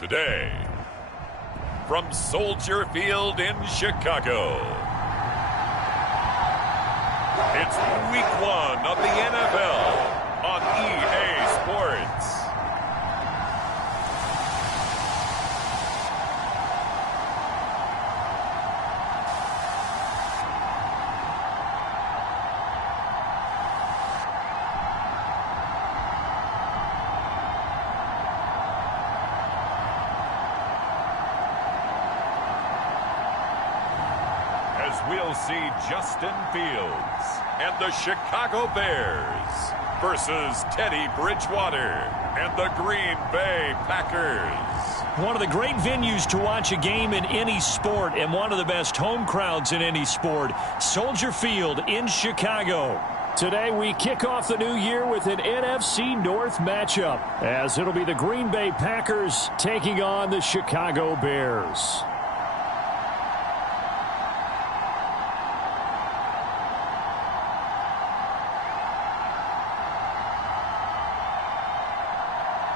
Today, from Soldier Field in Chicago, it's Week 1 of the NFL on EA Sports. We'll see Justin Fields and the Chicago Bears versus Teddy Bridgewater and the Green Bay Packers. One of the great venues to watch a game in any sport and one of the best home crowds in any sport, Soldier Field in Chicago. Today we kick off the new year with an NFC North matchup, as it'll be the Green Bay Packers taking on the Chicago Bears.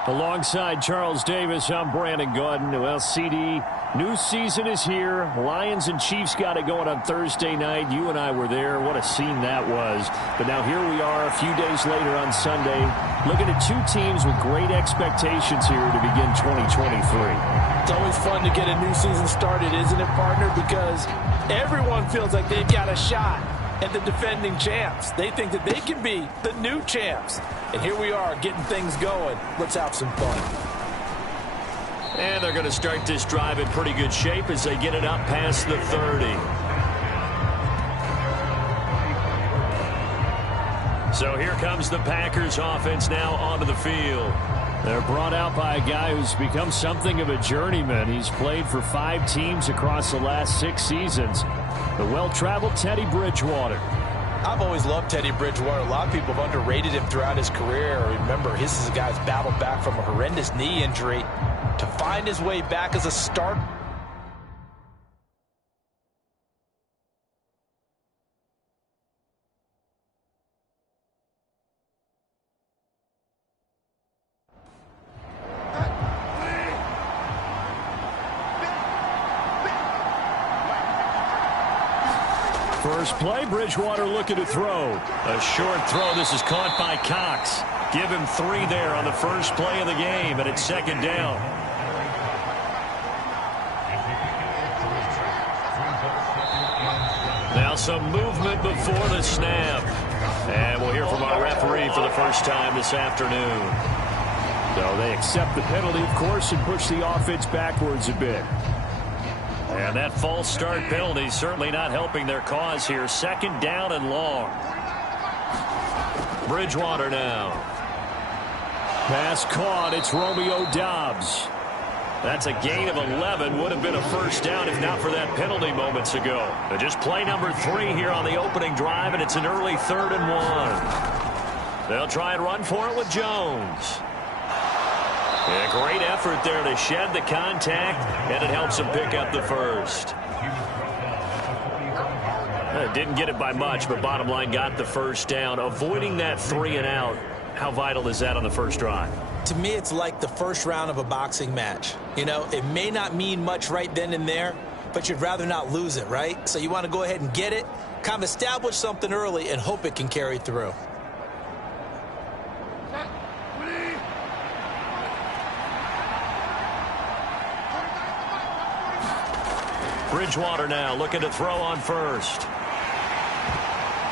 Alongside Charles Davis, I'm Brandon Gaudin. Well, CD, new season is here. Lions and Chiefs got it going on Thursday night. You and I were there. What a scene that was. But now here we are a few days later on Sunday, looking at two teams with great expectations here to begin 2023. It's always fun to get a new season started, isn't it, partner? Because everyone feels like they've got a shot at the defending champs. They think that they can be the new champs. And here we are getting things going. Let's have some fun. And they're going to start this drive in pretty good shape as they get it up past the 30. So here comes the Packers offense now onto the field. They're brought out by a guy who's become something of a journeyman. He's played for 5 teams across the last 6 seasons. The well-traveled Teddy Bridgewater. I've always loved Teddy Bridgewater. A lot of people have underrated him throughout his career. Remember, this is a guy who's battled back from a horrendous knee injury to find his way back as a starter. First play, Bridgewater looking to throw. A short throw. This is caught by Cox. Give him 3 there on the first play of the game, and it's second down. Now some movement before the snap. And we'll hear from our referee for the first time this afternoon. So they accept the penalty, of course, and push the offense backwards a bit. And that false start penalty certainly not helping their cause here. Second down and long. Bridgewater now. Pass caught. It's Romeo Doubs. That's a gain of 11. Would have been a first down if not for that penalty moments ago. But just play number 3 here on the opening drive, and it's an early 3rd and 1. They'll try and run for it with Jones. A great effort there to shed the contact, and it helps him pick up the first. Didn't get it by much, but bottom line got the first down. Avoiding that 3 and out, how vital is that on the first drive? To me, it's like the first round of a boxing match. You know, it may not mean much right then and there, but you'd rather not lose it, right? So you want to go ahead and get it, kind of establish something early, and hope it can carry through. Bridgewater now looking to throw on first.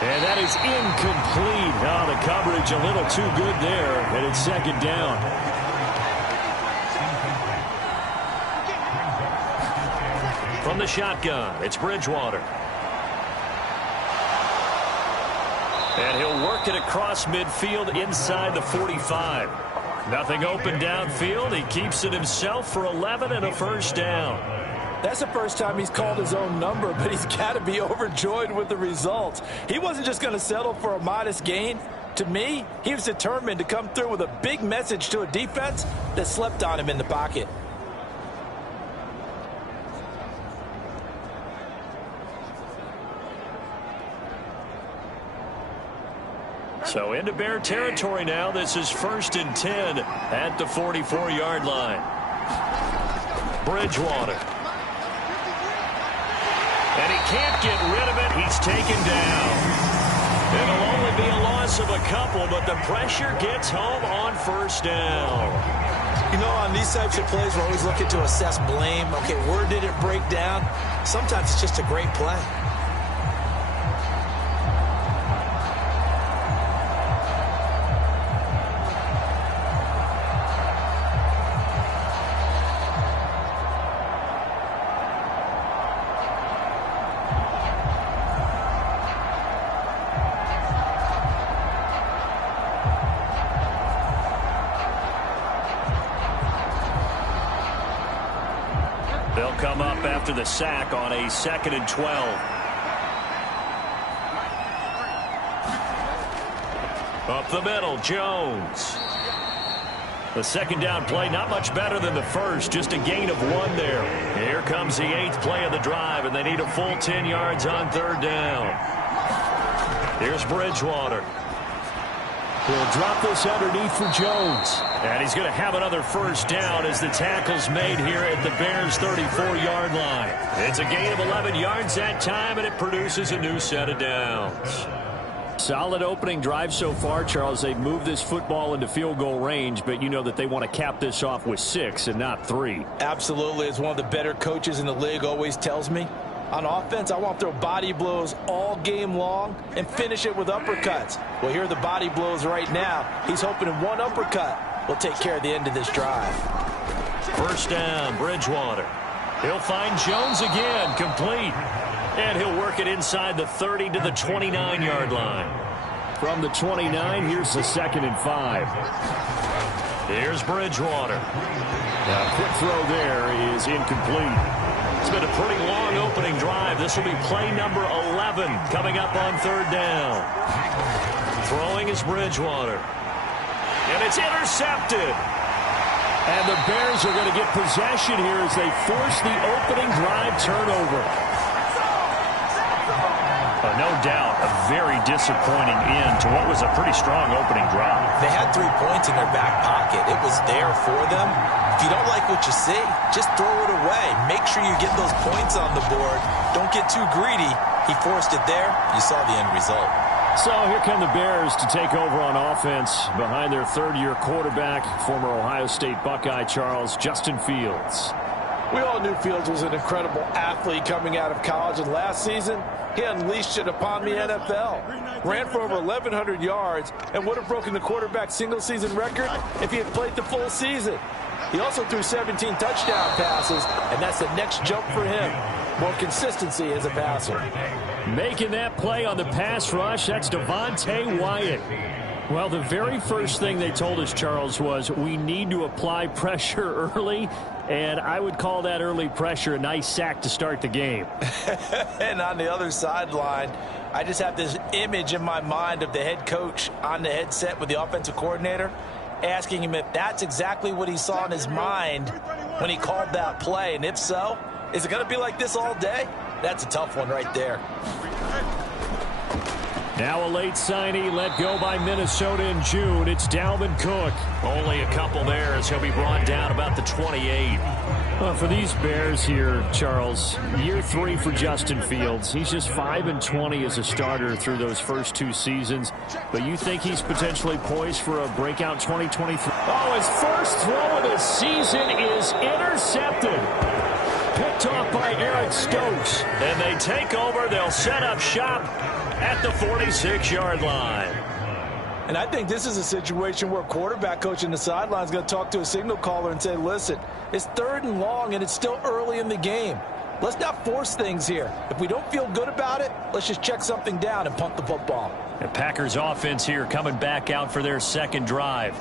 And that is incomplete. Oh, the coverage a little too good there, and it's second down. From the shotgun, it's Bridgewater. And he'll work it across midfield inside the 45. Nothing open downfield. He keeps it himself for 11 and a first down. That's the first time he's called his own number, but he's got to be overjoyed with the results. He wasn't just going to settle for a modest gain. To me, he was determined to come through with a big message to a defense that slept on him in the pocket. So into Bear territory now. This is 1st and 10 at the 44-yard line. Bridgewater. And he can't get rid of it. He's taken down. It'll only be a loss of a couple, but the pressure gets home on first down. You know, on these types of plays, we're always looking to assess blame. Okay, where did it break down? Sometimes it's just a great play. They'll come up after the sack on a 2nd and 12. Up the middle, Jones. The second down play, not much better than the first, just a gain of 1 there. Here comes the 8th play of the drive, and they need a full 10 yards on 3rd down. Here's Bridgewater. He'll drop this underneath for Jones. And he's going to have another first down as the tackle's made here at the Bears' 34-yard line. It's a gain of 11 yards that time, and it produces a new set of downs. Solid opening drive so far, Charles. They've moved this football into field goal range, but you know that they want to cap this off with 6 and not 3. Absolutely. As one of the better coaches in the league always tells me, on offense, I want to throw body blows all game long and finish it with uppercuts. Well, here are the body blows right now. He's hoping in one uppercut will take care of the end of this drive. First down, Bridgewater. He'll find Jones again, complete. And he'll work it inside the 30 to the 29-yard line. From the 29, here's the 2nd and 5. Here's Bridgewater. A quick throw there is incomplete. It's been a pretty long opening drive. This will be play number 11 coming up on 3rd down. Throwing is Bridgewater. And it's intercepted. And the Bears are going to get possession here as they force the opening drive turnover. No doubt, a very disappointing end to what was a pretty strong opening drive. They had 3 points in their back pocket. It was there for them. If you don't like what you see, just throw it away. Make sure you get those points on the board. Don't get too greedy. He forced it there. You saw the end result. So here come the Bears to take over on offense behind their 3rd-year quarterback, former Ohio State Buckeye Charles, Justin Fields. We all knew Fields was an incredible athlete coming out of college, and last season, he unleashed it upon the NFL. Ran for over 1,100 yards and would have broken the quarterback's single-season record if he had played the full season. He also threw 17 touchdown passes, and that's the next jump for him. More consistency as a passer. Making that play on the pass rush, that's Devontae Wyatt. Well, the very first thing they told us, Charles, was we need to apply pressure early, and I would call that early pressure a nice sack to start the game. And on the other sideline, I just have this image in my mind of the head coach on the headset with the offensive coordinator, asking him if that's exactly what he saw in his mind when he called that play. And if so, is it going to be like this all day? That's a tough one right there. Now a late signee let go by Minnesota in June. It's Dalvin Cook. Only a couple there as he'll be brought down about the 28. Well, for these Bears here, Charles, year 3 for Justin Fields. He's just 5-20 as a starter through those first 2 seasons. But you think he's potentially poised for a breakout 2023? Oh, his first throw of the season is intercepted. Picked off by Eric Stokes. And they take over. They'll set up shop at the 46-yard line. And I think this is a situation where a quarterback coach in the sideline is going to talk to a signal caller and say, listen, it's 3rd and long and it's still early in the game. Let's not force things here. If we don't feel good about it, let's just check something down and punt the football. The Packers offense here coming back out for their 2nd drive.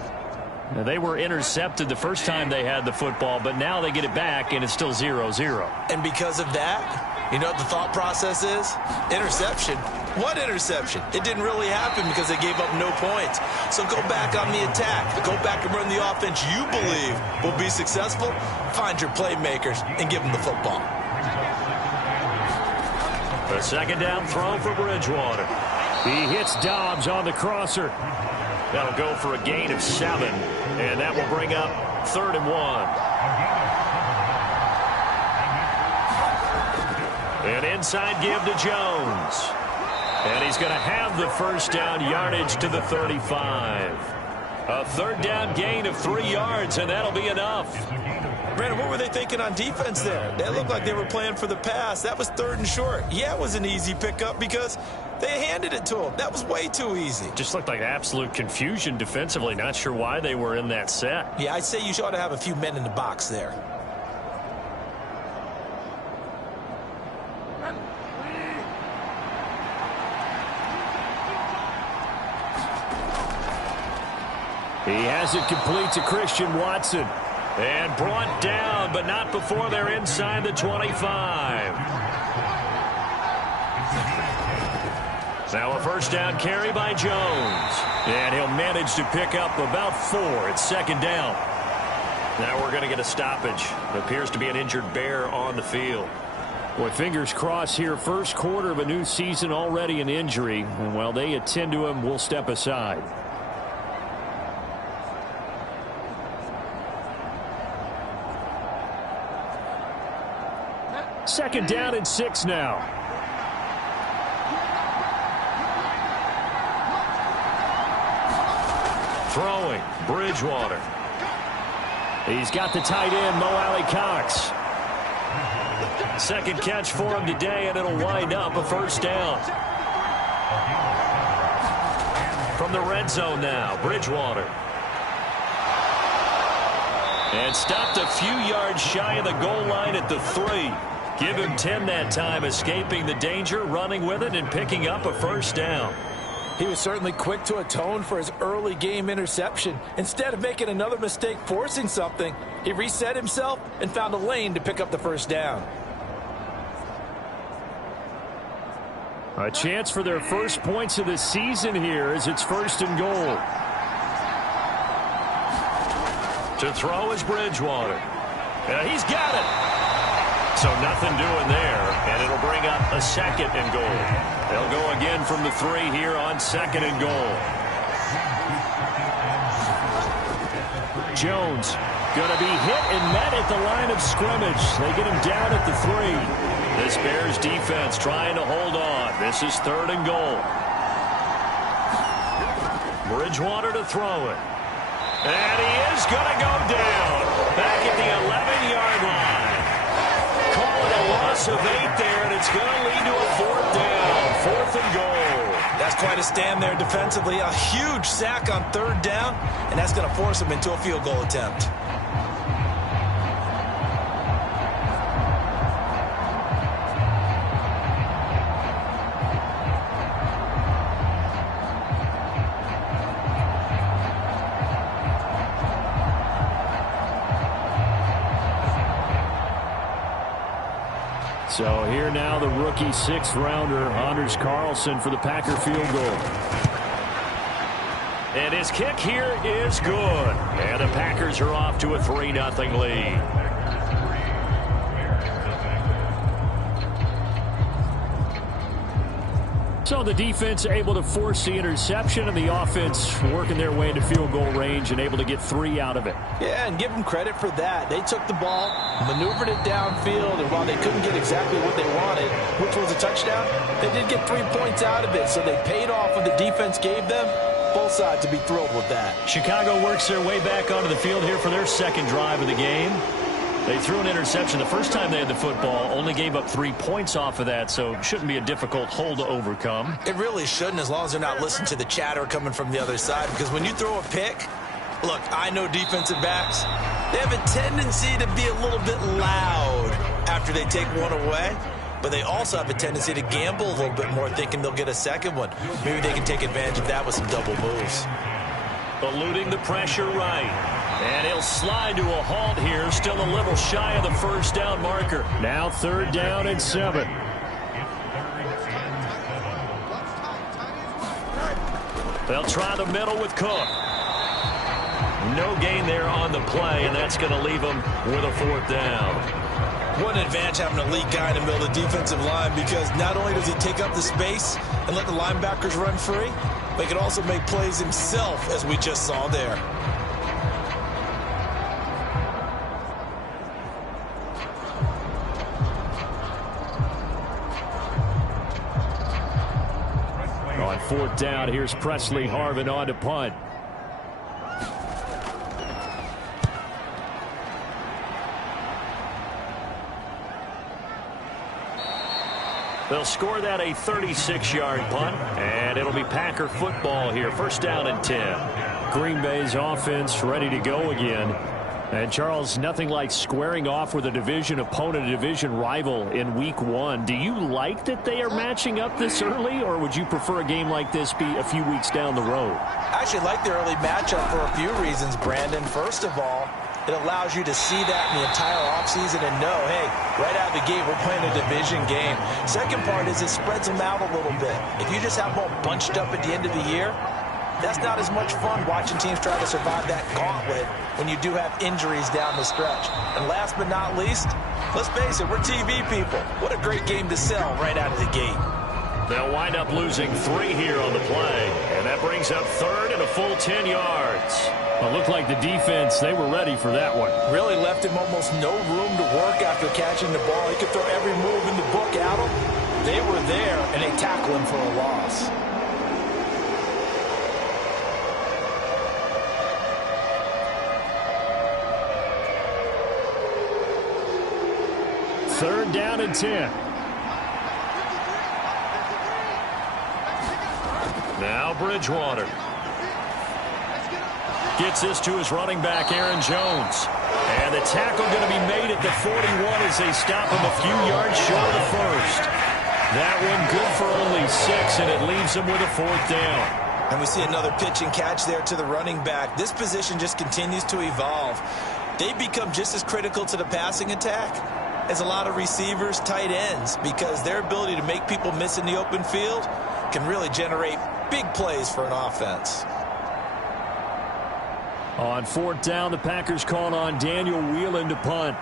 Now, they were intercepted the first time they had the football, but now they get it back and it's still 0-0. And because of that, you know what the thought process is? Interception. What interception? It didn't really happen because they gave up no points. So go back on the attack. Go back and run the offense you believe will be successful. Find your playmakers and give them the football. A 2nd down throw for Bridgewater. He hits Dobbs on the crosser. That'll go for a gain of 7, and that will bring up 3rd and 1. An inside give to Jones. And he's going to have the first down, yardage to the 35. A third down gain of 3 yards, and that'll be enough. Brandon, what were they thinking on defense there? They looked like they were playing for the pass. That was 3rd and short. Yeah, it was an easy pickup because they handed it to him. That was way too easy. Just looked like absolute confusion defensively. Not sure why they were in that set. Yeah, I'd say you ought to have a few men in the box there. He has it complete to Christian Watson. And brought down, but not before they're inside the 25. Now a first down carry by Jones. And he'll manage to pick up about 4. It's 2nd down. Now we're going to get a stoppage. It appears to be an injured Bear on the field. Boy, fingers crossed here. First quarter of a new season, already an injury. And while they attend to him, we'll step aside. Second down and 6 now. Throwing, Bridgewater. He's got the tight end, Mo Alley-Cox. Second catch for him today, and it'll wind up a first down. From the red zone now, Bridgewater. And stopped a few yards shy of the goal line at the 3. Give him 10 that time, escaping the danger, running with it, and picking up a first down. He was certainly quick to atone for his early game interception. Instead of making another mistake forcing something, he reset himself and found a lane to pick up the first down. A chance for their first points of the season here as it's 1st and goal. To throw is Bridgewater. He's got it. So nothing doing there, and it'll bring up a 2nd and goal. They'll go again from the 3 here on 2nd and goal. Jones going to be hit and met at the line of scrimmage. They get him down at the 3. This Bears defense trying to hold on. This is 3rd and goal. Bridgewater to throw it. And he is going to go down back at the 11-yard line. Call it a loss of 8 there, and it's going to lead to a 4th down. 4th and goal. That's quite a stand there defensively. A huge sack on 3rd down, and that's going to force him into a field goal attempt. So here now the rookie 6th rounder, Anders Carlson, for the Packer field goal. And his kick here is good. And the Packers are off to a 3-0 lead. So the defense able to force the interception, and the offense working their way into field goal range and able to get 3 out of it. Yeah, and give them credit for that. They took the ball, maneuvered it downfield, and while they couldn't get exactly what they wanted, which was a touchdown, they did get 3 points out of it, so they paid off what the defense gave them. Both sides to be thrilled with that. Chicago works their way back onto the field here for their 2nd drive of the game. They threw an interception the first time they had the football, only gave up 3 points off of that, so it shouldn't be a difficult hole to overcome. It really shouldn't, as long as they're not listening to the chatter coming from the other side, because when you throw a pick, look, I know defensive backs, they have a tendency to be a little bit loud after they take one away, but they also have a tendency to gamble a little bit more, thinking they'll get a 2nd one. Maybe they can take advantage of that with some double moves. Eluding the pressure right. And he'll slide to a halt here, still a little shy of the first down marker. Now 3rd down and 7. They'll try the middle with Cook. No gain there on the play, and that's going to leave them with a 4th down. What an advantage having an elite guy in the middle of the defensive line, because not only does he take up the space and let the linebackers run free, but he can also make plays himself, as we just saw there. 4th down. Here's Presley Harvin on to punt. They'll score that a 36-yard punt, and it'll be Packer football here. 1st down and 10. Green Bay's offense ready to go again. And, Charles, nothing like squaring off with a division opponent, a division rival in Week 1. Do you like that they are matching up this early, or would you prefer a game like this be a few weeks down the road? I actually like the early matchup for a few reasons, Brandon. First of all, it allows you to see that in the entire offseason and know, hey, right out of the gate, we're playing a division game. Second part is it spreads them out a little bit. If you just have them all bunched up at the end of the year, that's not as much fun watching teams try to survive that gauntlet when you do have injuries down the stretch. And last but not least, let's face it, we're TV people. What a great game to sell right out of the gate. They'll wind up losing 3 here on the play, and that brings up 3rd and a full 10 yards. Well, it looked like the defense, they were ready for that one. Really left him almost no room to work after catching the ball. He could throw every move in the book at him. They were there, and they tackled him for a loss. Third down and 10. Now Bridgewater. Gets this to his running back, Aaron Jones. And the tackle going to be made at the 41 as they stop him a few yards short of the first. That one good for only 6, and it leaves him with a 4th down. And we see another pitch and catch there to the running back. This position just continues to evolve. They become just as critical to the passing attack as a lot of receivers, tight ends, because their ability to make people miss in the open field can really generate big plays for an offense. On 4th down, the Packers call on Daniel Whelan to punt.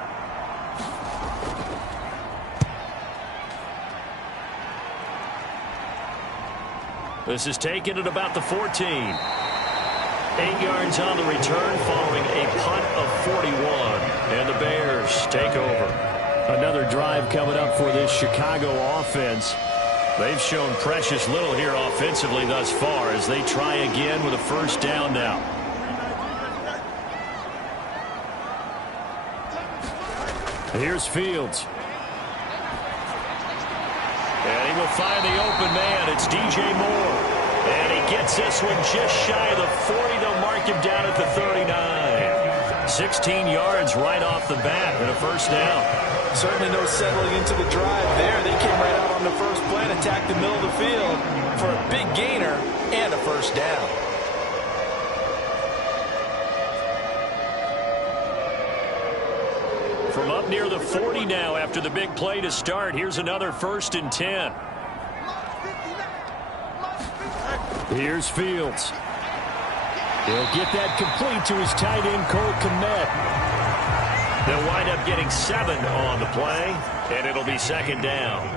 This is taken at about the 14. 8 yards on the return following a punt of 41. And the Bears take over. Another drive coming up for this Chicago offense. They've shown precious little here offensively thus far as they try again with a 1st down now. Here's Fields. And he will find the open man. It's DJ Moore. And he gets this one just shy of the 40. They'll mark him down at the 39. 16 yards right off the bat and a 1st down. Certainly no settling into the drive there. They came right out on the first play and attacked the middle of the field for a big gainer and a 1st down. From up near the 40 now after the big play to start. Here's another 1st and 10. Here's Fields. He'll get that complete to his tight end, Cole Kmet. They'll wind up getting 7 on the play, and it'll be 2nd down.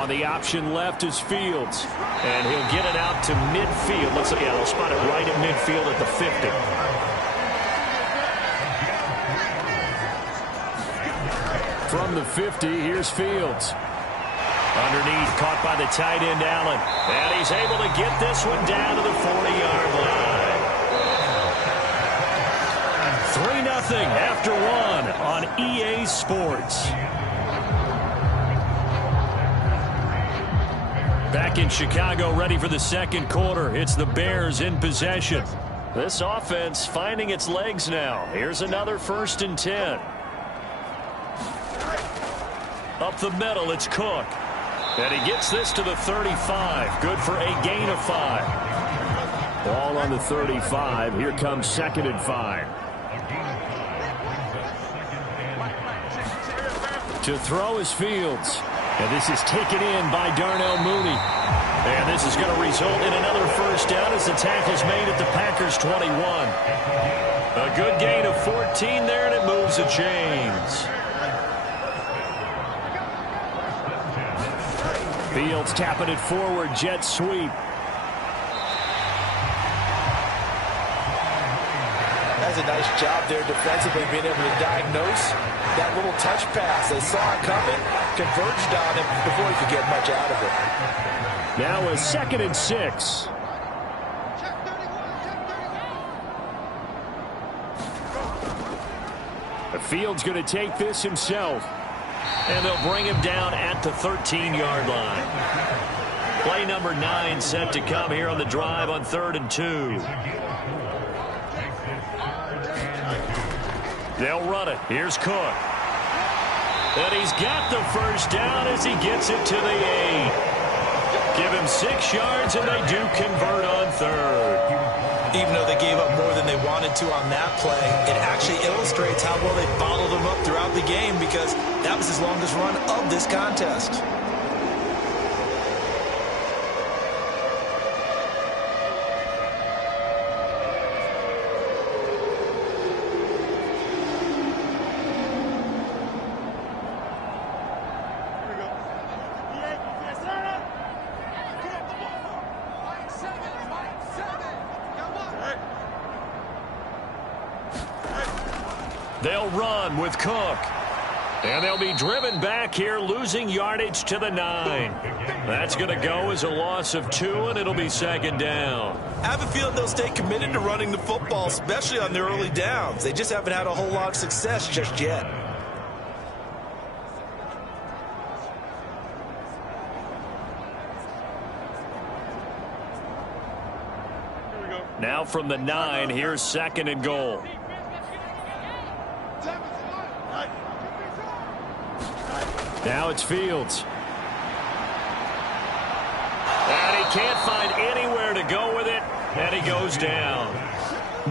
On the option left is Fields. And he'll get it out to midfield. Looks like, yeah, they'll spot it right at midfield at the 50. From the 50, here's Fields. Underneath, caught by the tight end, Allen. And he's able to get this one down to the 40-yard line. 3-0 after 1 on EA Sports. Back in Chicago, ready for the 2nd quarter. It's the Bears in possession. This offense finding its legs now. Here's another 1st and 10. Up the middle, it's Cook. And he gets this to the 35. Good for a gain of 5. Ball on the 35. Here comes 2nd and 5. To throw is Fields. And this is taken in by Darnell Mooney. And this is going to result in another 1st down as the tackle's made at the Packers' 21. A good gain of 14 there, and it moves the chains. Fields tapping it forward, jet sweep. That's a nice job there defensively, being able to diagnose that little touch pass. They saw it coming, converged on him before he could get much out of it. Now a 2nd and 6. Fields going to take this himself. And they'll bring him down at the 13-yard line. Play number 9 set to come here on the drive on 3rd and 2. They'll run it. Here's Cook. And he's got the first down as he gets it to the 8. Give him 6 yards, and they do convert on 3rd. Even though they gave up more than they wanted to on that play, it actually illustrates how well they bottled him up throughout the game, because that was his longest run of this contest. They'll run with Cook. And they'll be driven back here, losing yardage to the 9. That's going to go as a loss of 2, and it'll be 2nd down. I have a feeling they'll stay committed to running the football, especially on their early downs. They just haven't had a whole lot of success just yet. Now from the 9, here's 2nd and goal. Now it's Fields. And he can't find anywhere to go with it, and he goes down.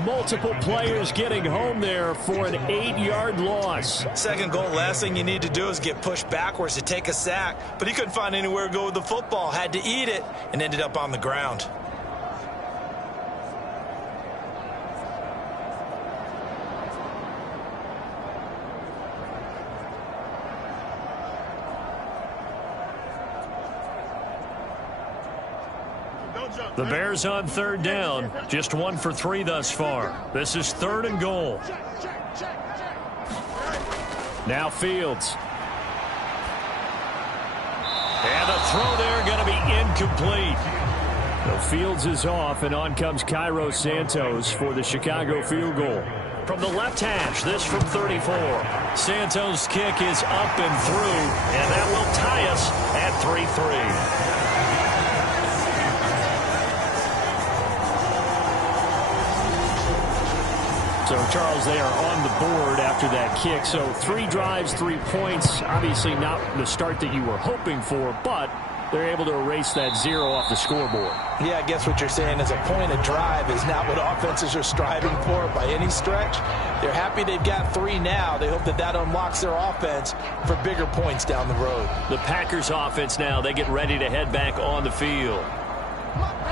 Multiple players getting home there for an 8-yard loss. 2nd goal, last thing you need to do is get pushed backwards to take a sack, but he couldn't find anywhere to go with the football, had to eat it, and ended up on the ground. The Bears on 3rd down, just 1 for 3 thus far. This is 3rd and goal. Now Fields. And the throw there going to be incomplete. The Fields is off, and on comes Cairo Santos for the Chicago field goal. From the left hash, this from 34. Santos' kick is up and through, and that will tie us at 3-3. So, Charles, they are on the board after that kick. So 3 drives, 3 points. Obviously not the start that you were hoping for, but they're able to erase that 0 off the scoreboard. Yeah, I guess what you're saying is a point of drive is not what offenses are striving for by any stretch. They're happy they've got 3 now. They hope that that unlocks their offense for bigger points down the road. The Packers offense now, they get ready to head back on the field.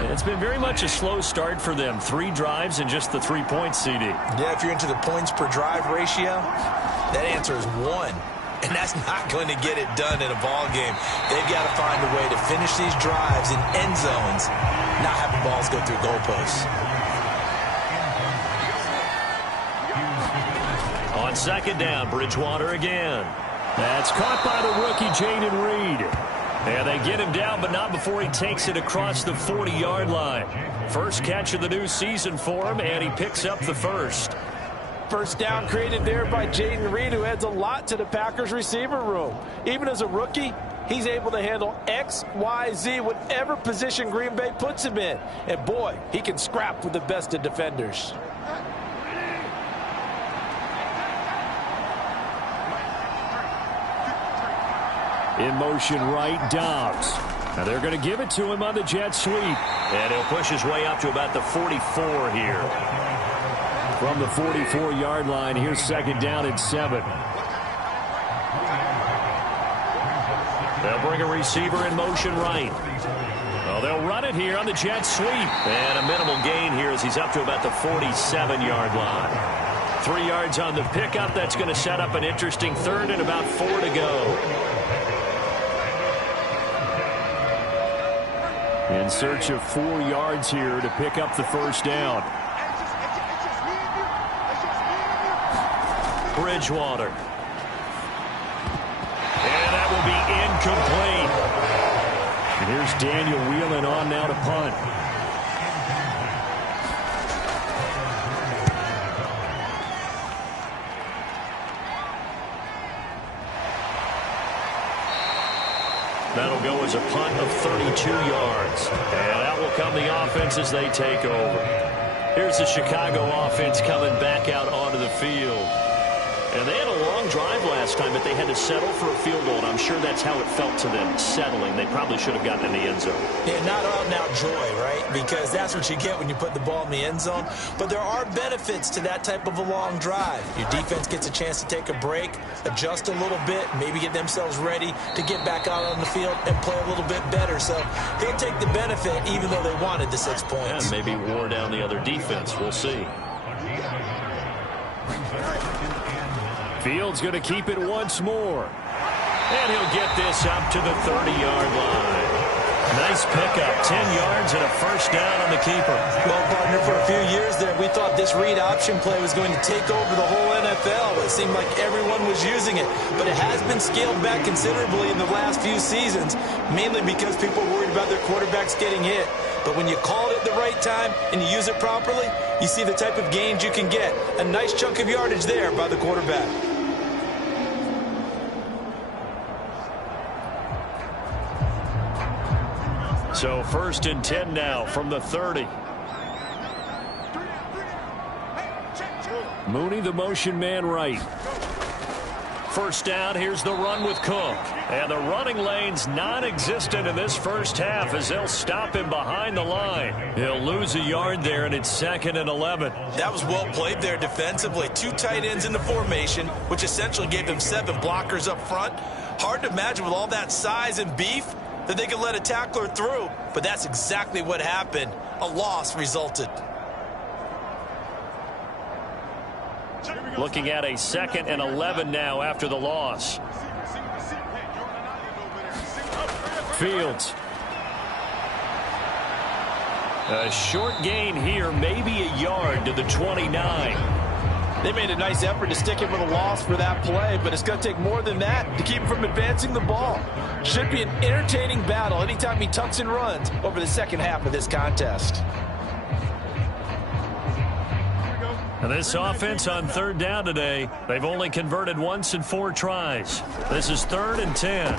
It's been very much a slow start for them. 3 drives and just the 3 points, CD. Yeah, if you're into the points per drive ratio, that answer is 1. And that's not going to get it done in a ball game. They've got to find a way to finish these drives in end zones, not having balls go through goalposts. On 2nd down, Bridgewater again. That's caught by the rookie, Jaden Reed. And they get him down, but not before he takes it across the 40-yard line. First catch of the new season for him, and he picks up the first. First down created there by Jaden Reed, who adds a lot to the Packers receiver room. Even as a rookie, he's able to handle X, Y, Z, whatever position Green Bay puts him in. And boy, he can scrap with the best of defenders. In motion right, Dobbs. Now they're going to give it to him on the jet sweep. And he'll push his way up to about the 44 here. From the 44-yard line, here's 2nd down and 7. They'll bring a receiver in motion right. Well, they'll run it here on the jet sweep. And a minimal gain here as he's up to about the 47-yard line. 3 yards on the pickup. That's going to set up an interesting 3rd and about 4 to go. In search of 4 yards here to pick up the first down. Bridgewater. And that will be incomplete. And here's Daniel Whelan on now to punt. That'll go as a punt of 32 yards. And that will come the offense as they take over. Here's the Chicago offense coming back out onto the field. And they had a long drive last time, but they had to settle for a field goal, and I'm sure that's how it felt to them, settling. They probably should have gotten in the end zone. Yeah, not out-and-out joy, right? Because that's what you get when you put the ball in the end zone. But there are benefits to that type of a long drive. Your defense gets a chance to take a break, adjust a little bit, maybe get themselves ready to get back out on the field and play a little bit better. So he'll take the benefit even though they wanted the 6 points. Yeah, maybe wore down the other defense. We'll see. Fields going to keep it once more. And he'll get this up to the 30-yard line. Nice pickup, 10 yards and a first down on the keeper. Well, partner, for a few years there, we thought this read option play was going to take over the whole NFL. It seemed like everyone was using it. But it has been scaled back considerably in the last few seasons, mainly because people are worried about their quarterbacks getting hit. But when you call it at the right time and you use it properly, you see the type of gains you can get. A nice chunk of yardage there by the quarterback. So 1st and 10 now from the 30. Mooney, the motion man right. First down, here's the run with Cook. And the running lane's non-existent in this first half as they'll stop him behind the line. He'll lose a yard there, and it's 2nd and 11. That was well played there defensively. 2 tight ends in the formation, which essentially gave them 7 blockers up front. Hard to imagine with all that size and beef that they could let a tackler through, but that's exactly what happened. A loss resulted. Looking at a 2nd and 11 now after the loss. Fields. A short gain here, maybe a yard to the 29. They made a nice effort to stick him with a loss for that play, but it's going to take more than that to keep him from advancing the ball. Should be an entertaining battle anytime he tucks and runs over the second half of this contest. And this offense on 3rd down today, they've only converted once in 4 tries. This is 3rd and 10.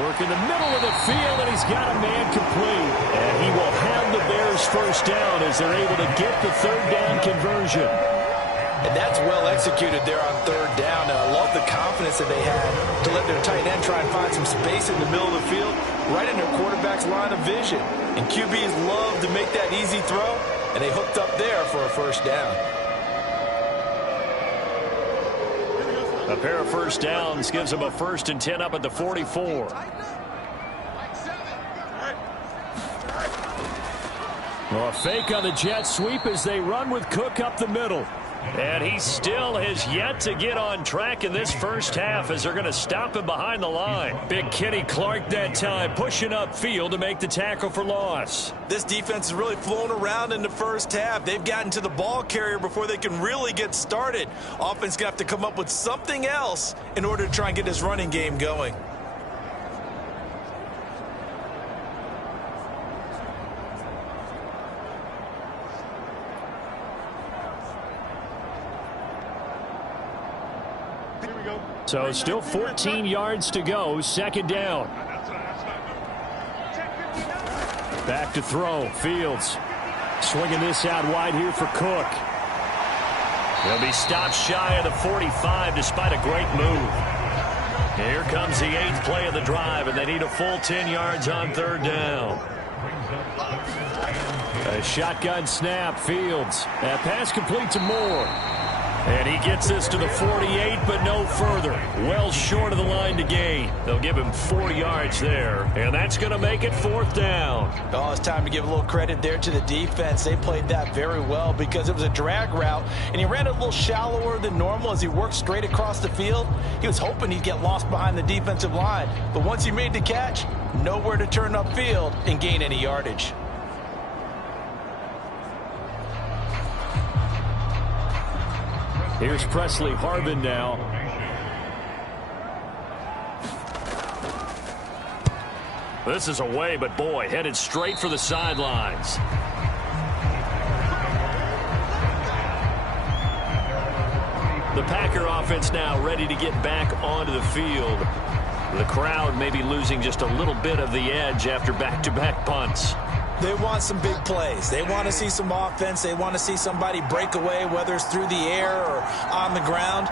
Work in the middle of the field, and he's got a man complete. And he will have the Bears first down as they're able to get the 3rd down conversion. And that's well executed there on 3rd down. And I love the confidence that they had to let their tight end try and find some space in the middle of the field, right in their quarterback's line of vision. And QBs love to make that easy throw, and they hooked up there for a first down. A pair of first downs gives them a 1st and 10 up at the 44. Well, a fake on the jet sweep as they run with Cook up the middle. And he still has yet to get on track in this first half as they're going to stop him behind the line. Big Kenny Clark that time pushing upfield to make the tackle for loss. This defense is really flown around in the first half. They've gotten to the ball carrier before they can really get started. Offense going to have to come up with something else in order to try and get this running game going. So still 14 yards to go, 2nd down. Back to throw, Fields. Swinging this out wide here for Cook. He'll be stopped shy of the 45 despite a great move. Here comes the 8th play of the drive, and they need a full 10 yards on 3rd down. A shotgun snap, Fields. That pass complete to Moore. And he gets this to the 48, but no further. Well short of the line to gain. They'll give him 4 yards there, and that's going to make it 4th down. Oh, it's time to give a little credit there to the defense. They played that very well because it was a drag route, and he ran it a little shallower than normal as he worked straight across the field. He was hoping he'd get lost behind the defensive line, but once he made the catch, nowhere to turn upfield and gain any yardage. Here's Presley Harvin now. This is away, but boy, headed straight for the sidelines. The Packer offense now ready to get back onto the field. The crowd may be losing just a little bit of the edge after back-to-back punts. They want some big plays. They want to see some offense. They want to see somebody break away, whether it's through the air or on the ground.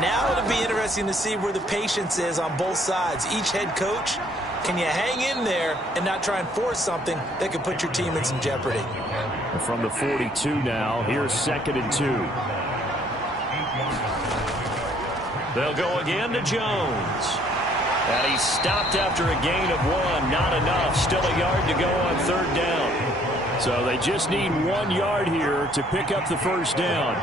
Now it'll be interesting to see where the patience is on both sides. Each head coach, can you hang in there and not try and force something that could put your team in some jeopardy? From the 42 now, here's 2nd and 2. They'll go again to Jones. And he's stopped after a gain of 1. Not enough. Still a yard to go on 3rd down. So they just need 1 yard here to pick up the first down.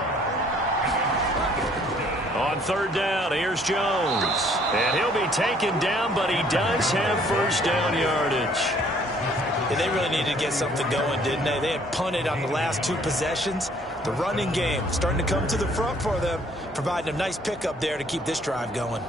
On 3rd down, here's Jones. And he'll be taken down, but he does have first down yardage. Yeah, they really needed to get something going, didn't they? They had punted on the last 2 possessions. The running game starting to come to the front for them, providing a nice pickup there to keep this drive going.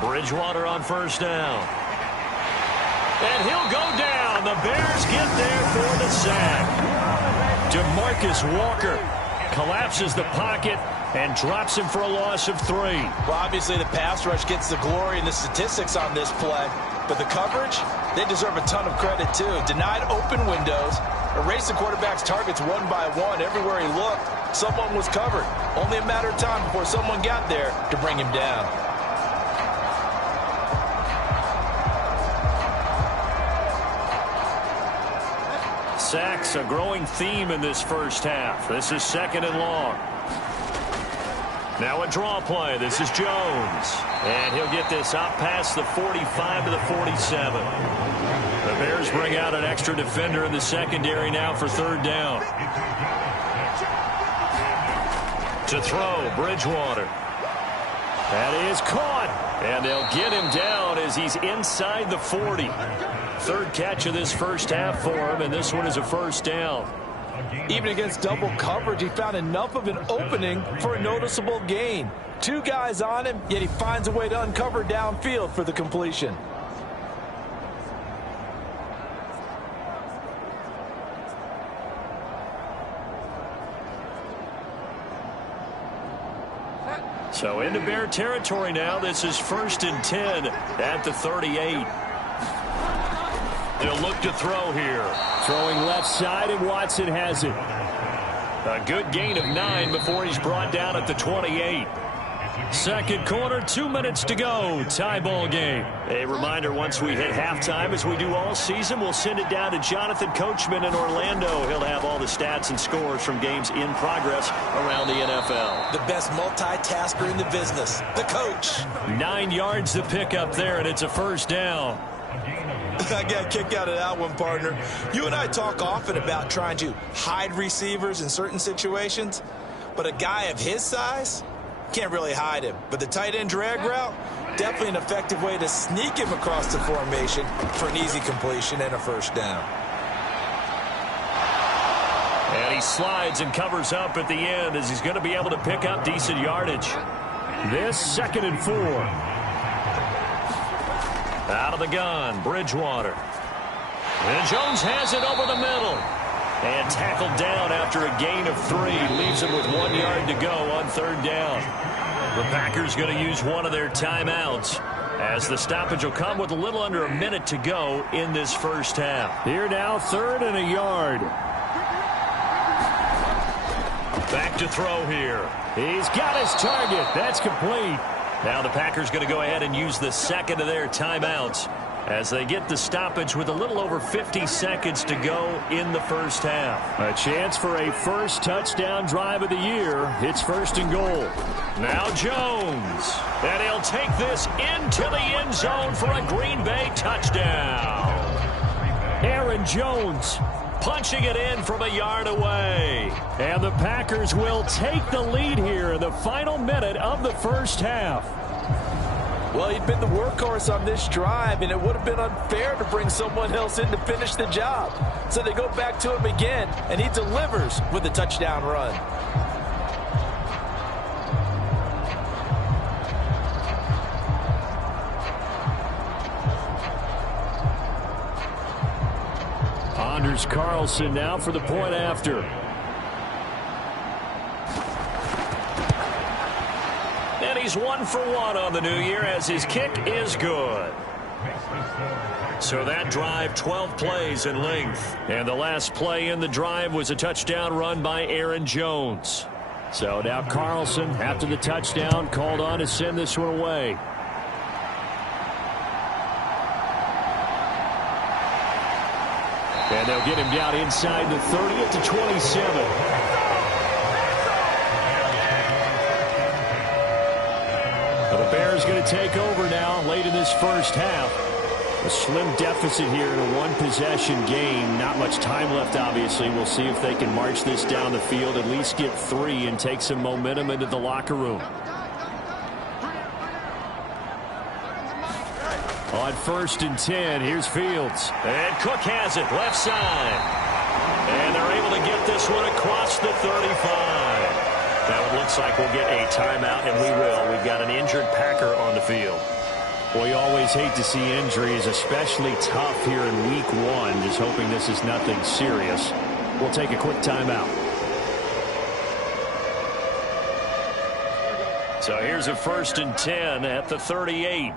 Bridgewater on first down. And he'll go down. The Bears get there for the sack. DeMarcus Walker collapses the pocket and drops him for a loss of 3. Well, obviously the pass rush gets the glory and the statistics on this play. But the coverage, they deserve a ton of credit too. Denied open windows, erased the quarterback's targets one by one. Everywhere he looked, someone was covered. Only a matter of time before someone got there to bring him down. Sacks, a growing theme in this first half. This is 2nd and long. Now a draw play. This is Jones. And he'll get this out past the 45 to the 47. The Bears bring out an extra defender in the secondary now for 3rd down. To throw, Bridgewater. That is caught. And they'll get him down as he's inside the 40. 3rd catch of this first half for him, and this one is a first down. Even against double coverage, he found enough of an opening for a noticeable gain. 2 guys on him, yet he finds a way to uncover downfield for the completion. So into Bear territory now. This is 1st and 10 at the 38. They'll look to throw here. Throwing left side, and Watson has it. A good gain of 9 before he's brought down at the 28. 2nd quarter, 2 minutes to go. Tie ball game. A reminder, once we hit halftime, as we do all season, we'll send it down to Jonathan Coachman in Orlando. He'll have all the stats and scores from games in progress around the NFL. The best multitasker in the business, the coach. 9 yards to pick up there, and it's a first down. I got a kick out of that one, partner. You and I talk often about trying to hide receivers in certain situations, but a guy of his size can't really hide him. But the tight end drag route, definitely an effective way to sneak him across the formation for an easy completion and a first down. And he slides and covers up at the end as he's going to be able to pick up decent yardage. This 2nd and 4. Out of the gun, Bridgewater. And Jones has it over the middle. And tackled down after a gain of 3. Leaves him with 1 yard to go on 3rd down. The Packers going to use one of their timeouts, as the stoppage will come with a little under a minute to go in this first half. Here now, 3rd and a yard. Back to throw here. He's got his target. That's complete. Now the Packers going to go ahead and use the 2nd of their timeouts as they get the stoppage with a little over 50 seconds to go in the first half. A chance for a first touchdown drive of the year. It's 1st and goal. Now Jones. And he'll take this into the end zone for a Green Bay touchdown. Aaron Jones punching it in from a yard away. And the Packers will take the lead here in the final minute of the first half. Well, he'd been the workhorse on this drive, and it would have been unfair to bring someone else in to finish the job. So they go back to him again, and he delivers with a touchdown run. Anders Carlson now for the point after. And he's 1 for 1 on the new year as his kick is good. So that drive, 12 plays in length. And the last play in the drive was a touchdown run by Aaron Jones. So now Carlson, after the touchdown, called on to send this one away. And they'll get him down inside the 30 at the 27. The Bears going to take over now late in this first half. A slim deficit here in a one-possession game. Not much time left, obviously. We'll see if they can march this down the field, at least get 3, and take some momentum into the locker room. On 1st and 10, here's Fields. And Cook has it, left side. And they're able to get this one across the 35. Now it looks like we'll get a timeout, and we will. We've got an injured Packer on the field. Well, you always hate to see injuries, especially tough here in week 1. Just hoping this is nothing serious. We'll take a quick timeout. So here's a 1st and 10 at the 38.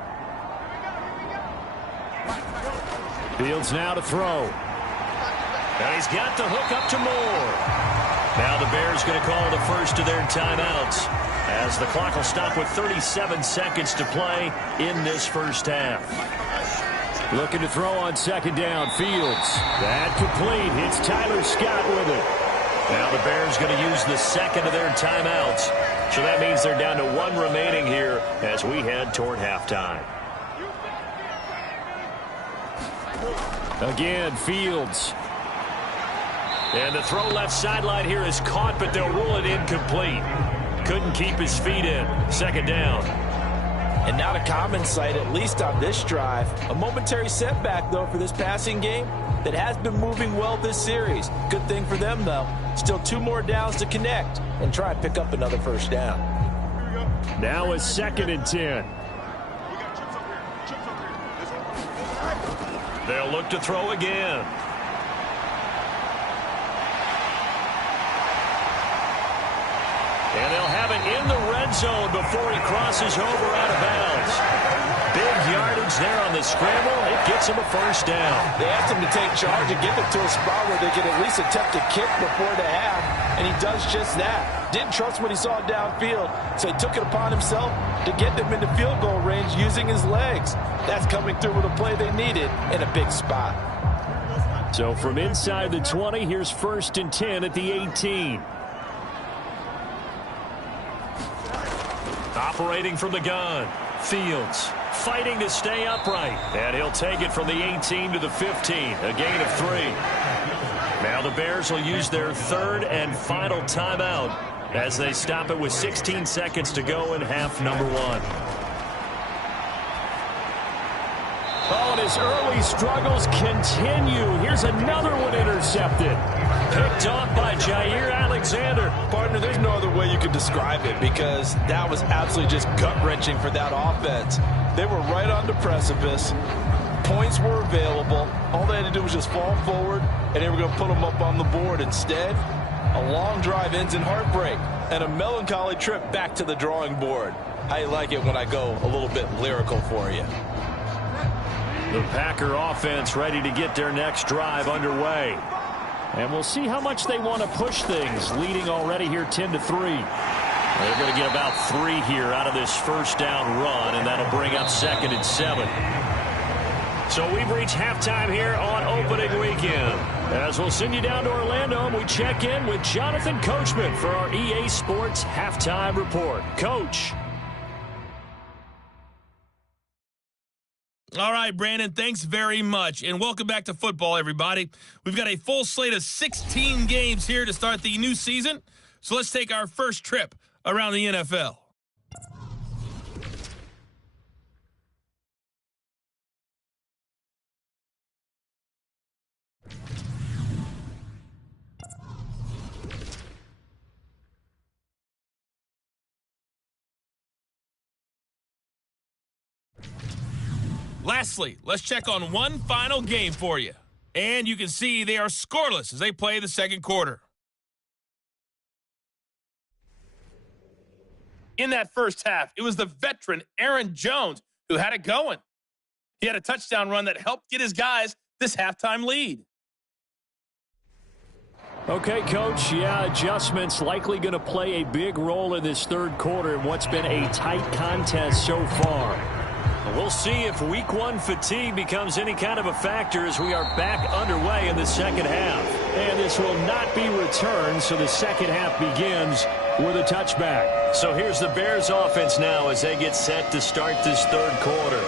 Fields now to throw. And he's got the hook up to Moore. Now the Bears going to call the first of their timeouts as the clock will stop with 37 seconds to play in this first half. Looking to throw on 2nd down. Fields. That complete. Hits Tyler Scott with it. Now the Bears going to use the second of their timeouts. So that means they're down to 1 remaining here as we head toward halftime. Again, Fields. And the throw left sideline here is caught, but they'll rule it incomplete. Couldn't keep his feet in. 2nd down. And not a common sight, at least on this drive. A momentary setback, though, for this passing game that has been moving well this series. Good thing for them, though. Still 2 more downs to connect and try and pick up another first down. Now a 2nd and 10. They'll look to throw again. And they'll have it in the red zone before he crosses over out of bounds. Big yardage there on the scramble. It gets him a first down. They asked him to take charge and get them to a spot where they could at least attempt to kick before the half, and he does just that. Didn't trust what he saw downfield, so he took it upon himself to get them into field goal range using his legs. That's coming through with a play they needed in a big spot. So from inside the 20, here's 1st and 10 at the 18. Operating from the gun. Fields fighting to stay upright. And he'll take it from the 18 to the 15. A gain of 3. Now the Bears will use their 3rd and final timeout as they stop it with 16 seconds to go in half number 1. Oh, and his early struggles continue. Here's another one intercepted. Picked off by Jair Alexander. Partner, there's no other way you could describe it because that was absolutely just gut-wrenching for that offense. They were right on the precipice. Points were available. All they had to do was just fall forward, and they were going to put them up on the board. Instead, a long drive ends in heartbreak and a melancholy trip back to the drawing board. I like it when I go a little bit lyrical for you. The Packer offense ready to get their next drive underway. And we'll see how much they want to push things, leading already here 10-3. They're going to get about 3 here out of this first down run, and that'll bring up 2nd and 7. So we've reached halftime here on opening weekend. As we'll send you down to Orlando, and we check in with Jonathan Coachman for our EA Sports Halftime Report. Coach. All right, Brandon, thanks very much. And welcome back to football, everybody. We've got a full slate of 16 games here to start the new season. So let's take our first trip around the NFL. Lastly, let's check on one final game for you. And you can see they are scoreless as they play the second quarter. In that first half, it was the veteran Aaron Jones who had it going. He had a touchdown run that helped get his guys this halftime lead. Okay, Coach, adjustments likely going to play a big role in this third quarter in what's been a tight contest so far. We'll see if week one fatigue becomes any kind of a factor as we are back underway in the second half. And this will not be returned, so the second half begins with a touchback. So here's the Bears offense now as they get set to start this third quarter.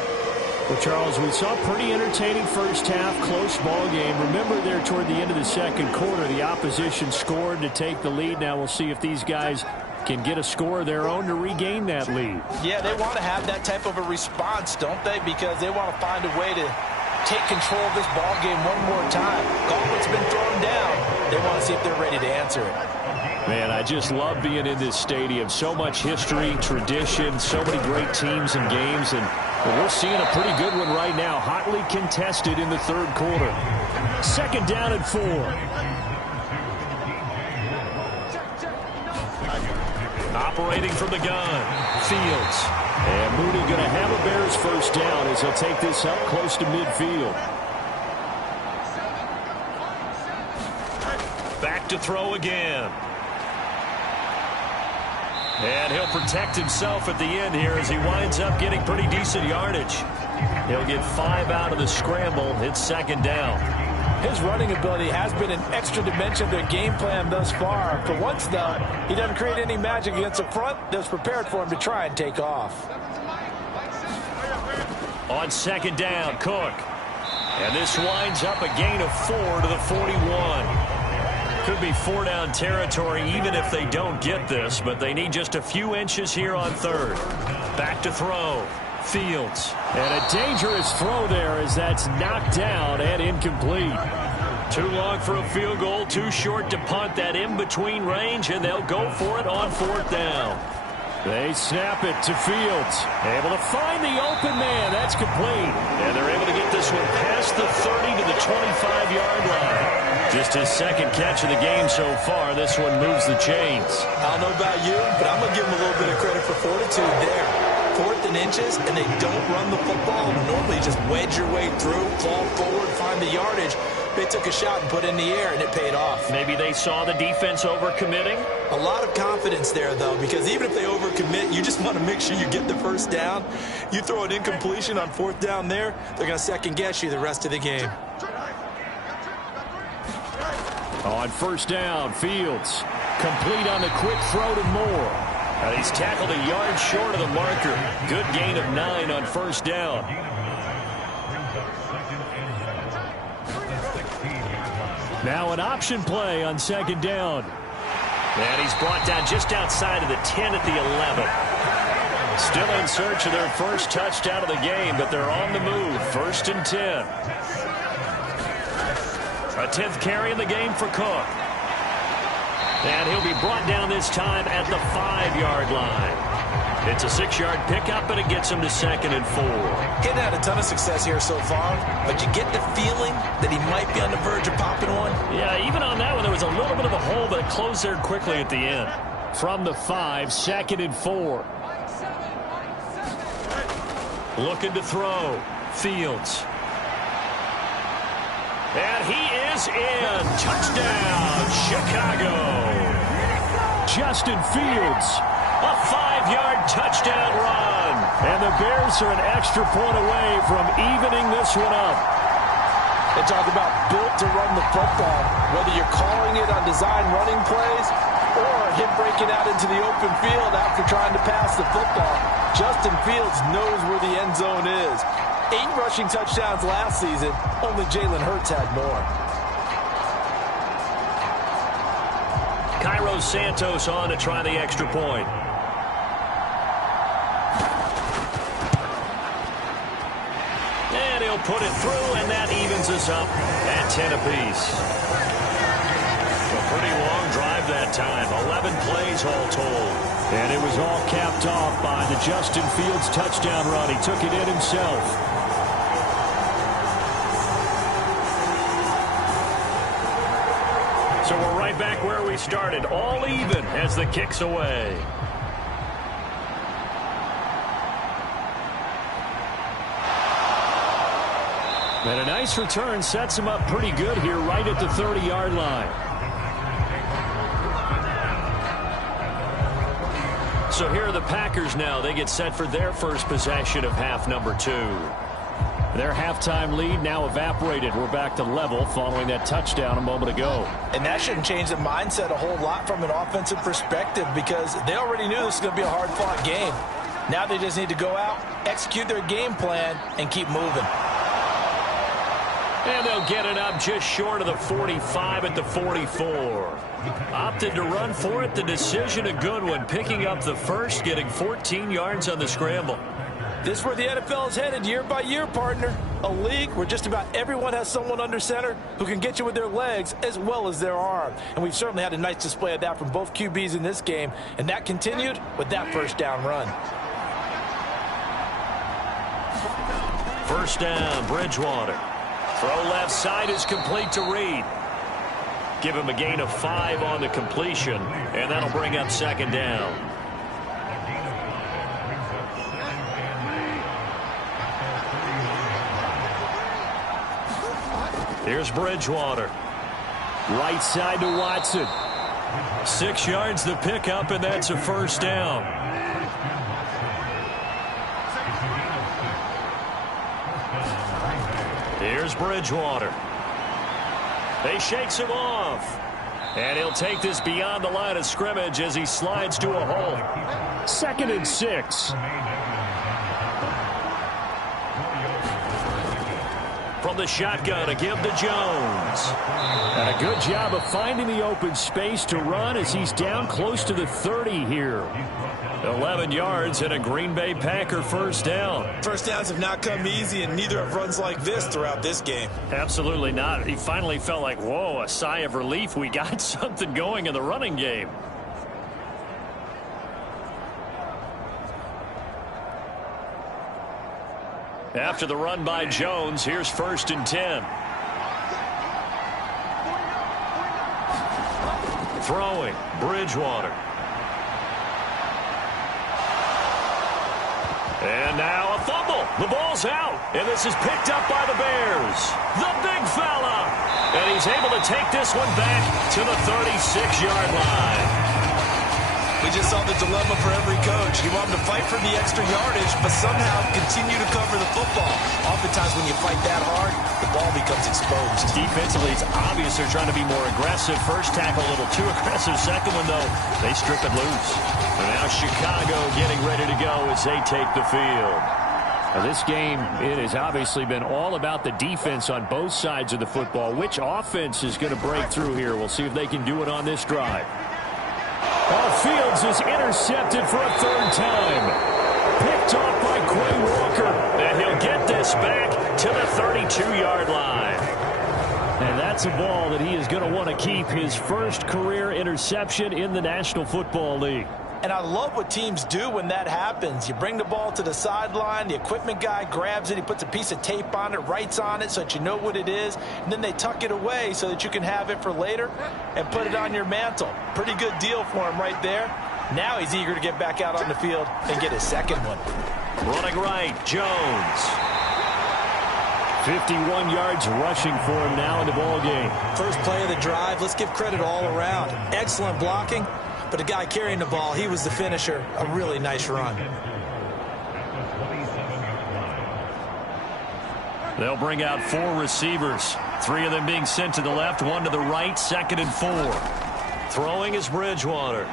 Well, Charles, we saw a pretty entertaining first half, close ball game. Remember there toward the end of the second quarter, the opposition scored to take the lead. Now we'll see if these guys can get a score of their own to regain that lead. Yeah, they want to have that type of a response, don't they? Because they want to find a way to take control of this ball game one more time. Gauntlet's been thrown down. They want to see if they're ready to answer it. Man, I just love being in this stadium. So much history, tradition, so many great teams and games, and we're seeing a pretty good one right now, hotly contested in the third quarter. Second down and 4. Operating from the gun, Fields. And Mooney going to have a Bears first down as he'll take this up close to midfield. Back to throw again. And he'll protect himself at the end here as he winds up getting pretty decent yardage. He'll get 5 out of the scramble. It's second down. His running ability has been an extra dimension of their game plan thus far. For once, though, he doesn't create any magic against the front that's prepared for him to try and take off. On second down, Cook. And this winds up a gain of 4 to the 41. Could be 4-down territory even if they don't get this, but they need just a few inches here on third. Back to throw. Fields. And a dangerous throw there as that's knocked down and incomplete. Too long for a field goal, too short to punt that in-between range, and they'll go for it on fourth down. They snap it to Fields. Able to find the open man. That's complete. And they're able to get this one past the 30 to the 25-yard line. Just his second catch of the game so far. This one moves the chains. I don't know about you, but I'm going to give him a little bit of credit for fortitude there. 4th and inches, and they don't run the football. Normally just wedge your way through, fall forward, find the yardage. They took a shot and put it in the air, and it paid off. Maybe they saw the defense overcommitting. A lot of confidence there, though, because even if they overcommit, you just want to make sure you get the first down. You throw an incompletion on 4th down there, they're going to second-guess you the rest of the game. On first down, Fields. Complete on the quick throw to Moore. And he's tackled a yard short of the marker. Good gain of 9 on first down. Now an option play on second down. And he's brought down just outside of the 10 at the 11. Still in search of their first touchdown of the game, but they're on the move. 1st and 10. A 10th carry in the game for Cook. And he'll be brought down this time at the 5-yard line. It's a 6-yard pickup, and it gets him to 2nd and 4. He's had a ton of success here so far, but you get the feeling that he might be on the verge of popping one. Yeah, even on that one, there was a little bit of a hole, but it closed there quickly at the end. From the 5, 2nd and 4. Looking to throw. Fields. And he is in. Touchdown, Chicago. Justin Fields. A 5-yard touchdown run. And the Bears are an extra point away from evening this one up. They talk about built to run the football. Whether you're calling it on design running plays or him breaking out into the open field after trying to pass the football, Justin Fields knows where the end zone is. 8 rushing touchdowns last season. Only Jalen Hurts had more. Cairo Santos on to try the extra point. And he'll put it through, and that evens us up at 10 apiece. A pretty long drive that time. 11 plays all told. And it was all capped off by the Justin Fields touchdown run. He took it in himself. So we're right back where we started, all even as the kick's away. And a nice return sets him up pretty good here right at the 30-yard line. So here are the Packers now. They get set for their first possession of half number 2. Their halftime lead now evaporated. We're back to level following that touchdown a moment ago. And that shouldn't change the mindset a whole lot from an offensive perspective because they already knew this was going to be a hard-fought game. Now they just need to go out, execute their game plan, and keep moving. And they'll get it up just short of the 45 at the 44. Opted to run for it. The decision a good one. Picking up the first, getting 14 yards on the scramble. This is where the NFL is headed year by year, partner. A league where just about everyone has someone under center who can get you with their legs as well as their arm. And we've certainly had a nice display of that from both QBs in this game. And that continued with that first down run. First down, Bridgewater. Throw left side is complete to Reed. Give him a gain of 5 on the completion, and that'll bring up second down. Here's Bridgewater. Right side to Watson. 6 yards the pickup, and that's a first down. Here's Bridgewater. He shakes him off. And he'll take this beyond the line of scrimmage as he slides to a hole. 2nd and 6. From the shotgun, a give to Jones. And a good job of finding the open space to run as he's down close to the 30 here. 11 yards and a Green Bay Packer first down. First downs have not come easy, and neither have runs like this throughout this game. Absolutely not. He finally felt like, whoa, a sigh of relief. We got something going in the running game. After the run by Jones, here's 1st and 10. Throwing, Bridgewater. And now a fumble. The ball's out. And this is picked up by the Bears. The big fella. And he's able to take this one back to the 36-yard line. We just saw the dilemma for every coach. You want them to fight for the extra yardage, but somehow continue to cover the football. Oftentimes when you fight that hard, the ball becomes exposed. Defensively, it's obvious they're trying to be more aggressive. First tackle a little too aggressive. Second one, though, they strip it loose. And now Chicago getting ready to go as they take the field. Now this game, it has obviously been all about the defense on both sides of the football. Which offense is going to break through here? We'll see if they can do it on this drive. Fields is intercepted for a 3rd time. Picked off by Quay Walker. And he'll get this back to the 32-yard line. And that's a ball that he is going to want to keep. His first career interception in the National Football League. And I love what teams do when that happens. You bring the ball to the sideline, the equipment guy grabs it, he puts a piece of tape on it, writes on it so that you know what it is, and then they tuck it away so that you can have it for later and put it on your mantle. Pretty good deal for him right there. Now he's eager to get back out on the field and get his second one. Running right, Jones. 51 yards rushing for him now in the ball game. First play of the drive, let's give credit all around. Excellent blocking. But the guy carrying the ball, he was the finisher. A really nice run. They'll bring out 4 receivers. 3 of them being sent to the left, 1 to the right, 2nd and 4. Throwing is Bridgewater.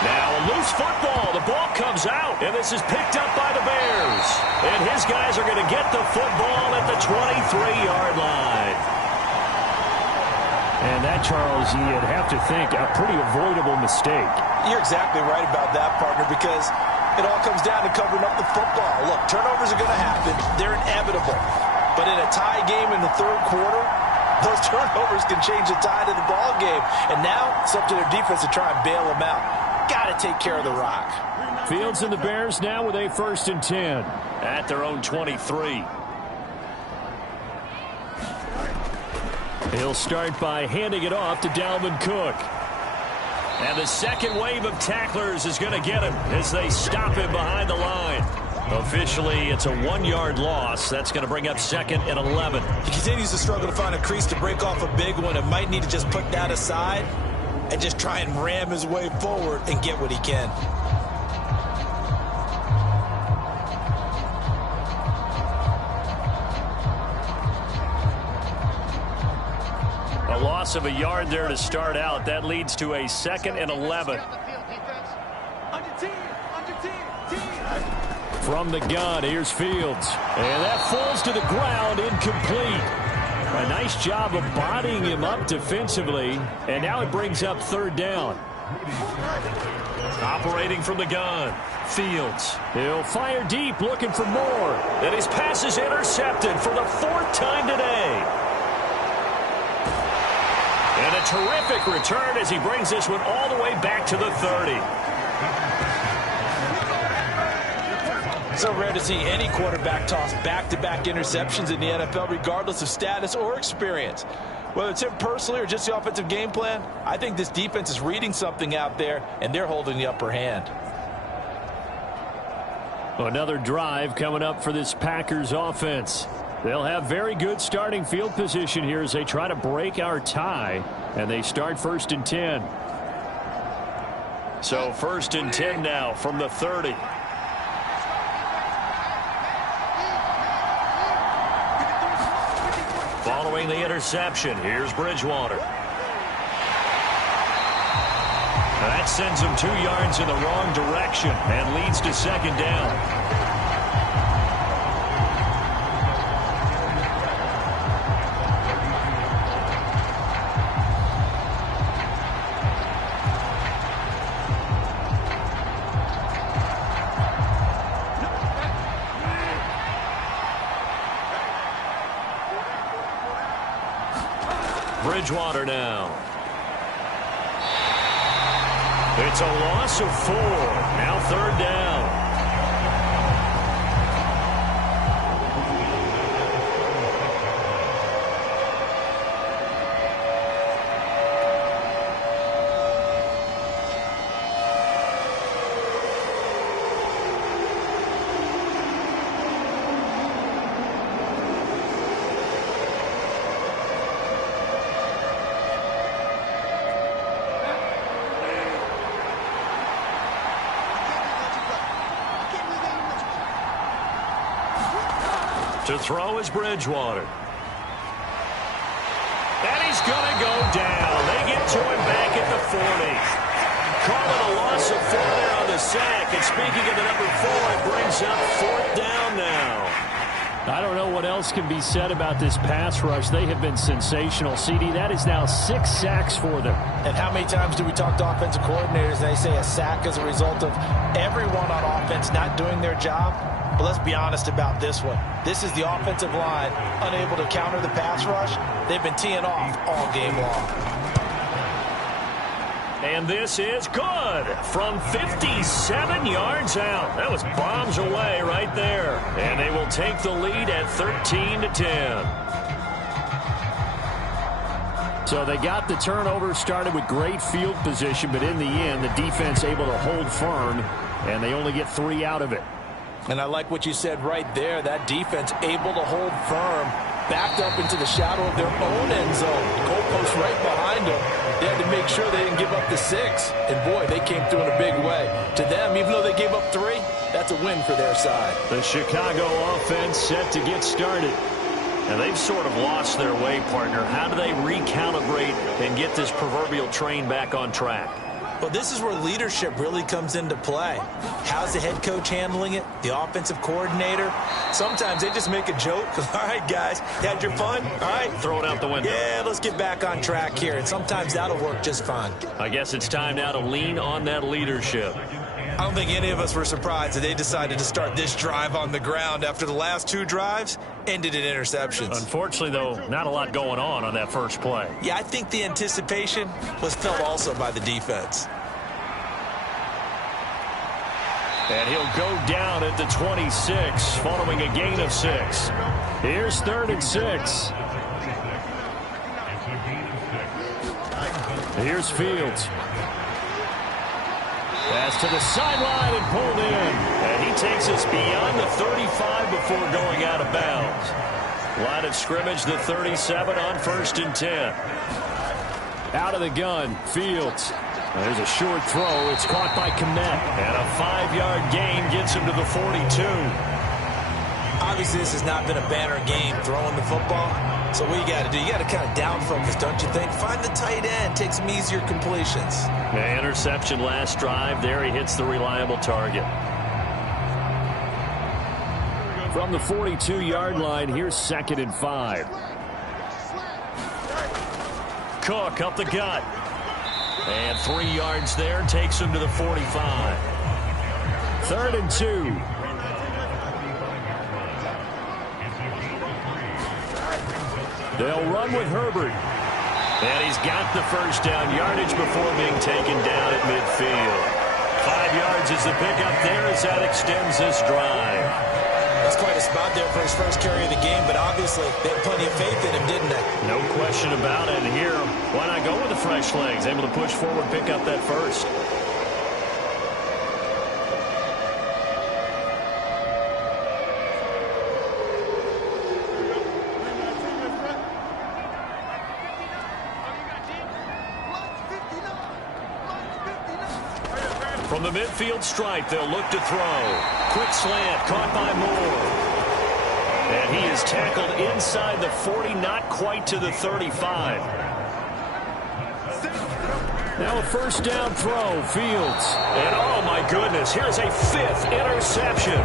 Now a loose football. The ball comes out, and this is picked up by the Bears. And his guys are going to get the football at the 23-yard line. And that, Charles, you'd have to think a pretty avoidable mistake. You're exactly right about that, partner, because it all comes down to covering up the football. Look, turnovers are going to happen. They're inevitable. But in a tie game in the 3rd quarter, those turnovers can change the tide of the ball game. And now it's up to their defense to try and bail them out. Got to take care of the rock. Fields and the Bears now with a 1st and 10. At their own 23. He'll start by handing it off to Dalvin Cook. And the second wave of tacklers is going to get him as they stop him behind the line. Officially, it's a 1-yard loss. That's going to bring up 2nd and 11. He continues to struggle to find a crease to break off a big one and might need to just put that aside and just try and ram his way forward and get what he can. A loss of a yard there to start out. That leads to a 2nd and 11. From the gun, here's Fields. And that falls to the ground, incomplete. A nice job of bodying him up defensively. And now it brings up 3rd down. Operating from the gun, Fields. He'll fire deep, looking for more. And his pass is intercepted for the 4th time today. And a terrific return as he brings this one all the way back to the 30. So rare to see any quarterback toss back-to-back interceptions in the NFL, regardless of status or experience. Whether it's him personally or just the offensive game plan, I think this defense is reading something out there, and they're holding the upper hand. Another drive coming up for this Packers offense. They'll have very good starting field position here as they try to break our tie, and they start 1st and 10. So 1st and 10 now from the 30. Following the interception, here's Bridgewater. That sends him 2 yards in the wrong direction and leads to 2nd down. Bridgewater now. It's a loss of 4. Now 3rd down. To throw is Bridgewater. And he's going to go down. They get to him back at the 40. Call it a loss of 4 there on the sack. And speaking of the number 4, it brings up 4th down now. I don't know what else can be said about this pass rush. They have been sensational. CD, that is now 6 sacks for them. And how many times do we talk to offensive coordinators and they say a sack is a result of everyone on offense not doing their job? But let's be honest about this one. This is the offensive line unable to counter the pass rush. They've been teeing off all game long. And this is good from 57 yards out. That was bombs away right there. And they will take the lead at 13-10. So they got the turnover, started with great field position, but in the end, the defense able to hold firm, and they only get 3 out of it. And I like what you said right there. That defense able to hold firm, backed up into the shadow of their own end zone. Goalpost right behind them. They had to make sure they didn't give up the 6. And, boy, they came through in a big way. To them, even though they gave up 3, that's a win for their side. The Chicago offense set to get started. And they've sort of lost their way, partner. How do they recalibrate and get this proverbial train back on track? Well, this is where leadership really comes into play. How's the head coach handling it? The offensive coordinator? Sometimes they just make a joke. All right, guys, had your fun? All right. Throw it out the window. Yeah, let's get back on track here. And sometimes that'll work just fine. I guess it's time now to lean on that leadership. I don't think any of us were surprised that they decided to start this drive on the ground after the last 2 drives ended in interceptions. Unfortunately, though, not a lot going on that first play. Yeah, I think the anticipation was felt also by the defense. And he'll go down at the 26 following a gain of 6. Here's 3rd and 6. Here's Fields. Pass to the sideline and pulled in. And he takes us beyond the 35 before going out of bounds. Line of scrimmage, the 37 on 1st and 10. Out of the gun, Fields. There's a short throw. It's caught by Kmet. And a 5-yard gain gets him to the 42. Obviously, this has not been a banner game throwing the football. So what you got to do, you got to kind of down focus, don't you think? Find the tight end, take some easier completions. The interception last drive. There he hits the reliable target. From the 42-yard line, here's 2nd and 5. Cook up the gut. And 3 yards there takes him to the 45. 3rd and 2. They'll run with Herbert. And he's got the first down yardage before being taken down at midfield. 5 yards is the pickup there as that extends this drive. That's quite a spot there for his first carry of the game, but obviously they had plenty of faith in him, didn't they? No question about it. And here, why not go with the fresh legs? Able to push forward, pick up that first. From the midfield stripe, they'll look to throw. Quick slant, caught by Moore. And he is tackled inside the 40, not quite to the 35. Now a first down throw, Fields. And oh my goodness, here's a 5th interception.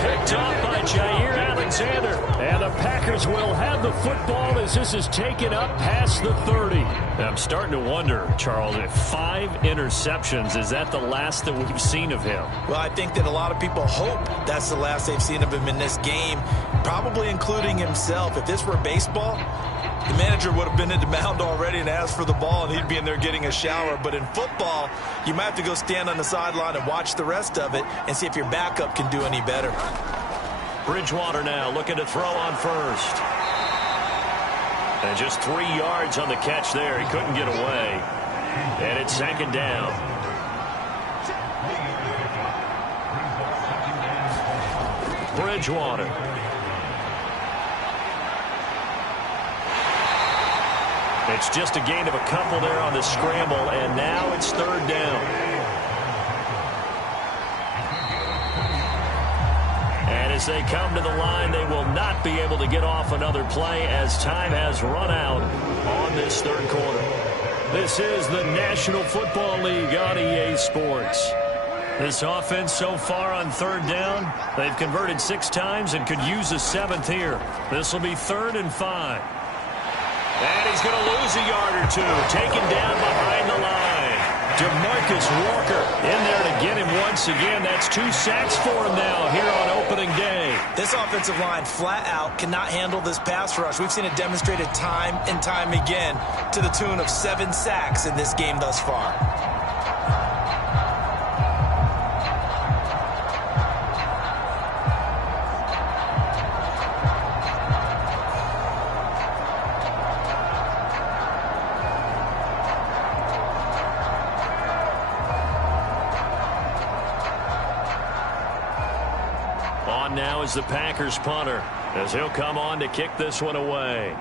Picked up by Jair Alexander. And the Packers will have the football as this is taken up past the 30. I'm starting to wonder, Charles, if 5 interceptions, is that the last that we've seen of him? Well, I think that a lot of people hope that's the last they've seen of him in this game, probably including himself. If this were baseball, the manager would have been in the mound already and asked for the ball, and he'd be in there getting a shower. But in football, you might have to go stand on the sideline and watch the rest of it and see if your backup can do any better. Bridgewater now looking to throw on first. And just 3 yards on the catch there. He couldn't get away. And it's 2nd down. Bridgewater. It's just a gain of a couple there on the scramble, and now it's 3rd down. And as they come to the line, they will not be able to get off another play as time has run out on this 3rd quarter. This is the National Football League on EA Sports. This offense so far on 3rd down, they've converted 6 times and could use a 7th here. This will be 3rd and 5. And he's going to lose a yard or 2, taken down behind the line. DeMarcus Walker in there to get him once again. That's 2 sacks for him now here on opening day. This offensive line flat out cannot handle this pass rush. We've seen it demonstrated time and time again to the tune of 7 sacks in this game thus far. Now is the Packers punter as he'll come on to kick this one away.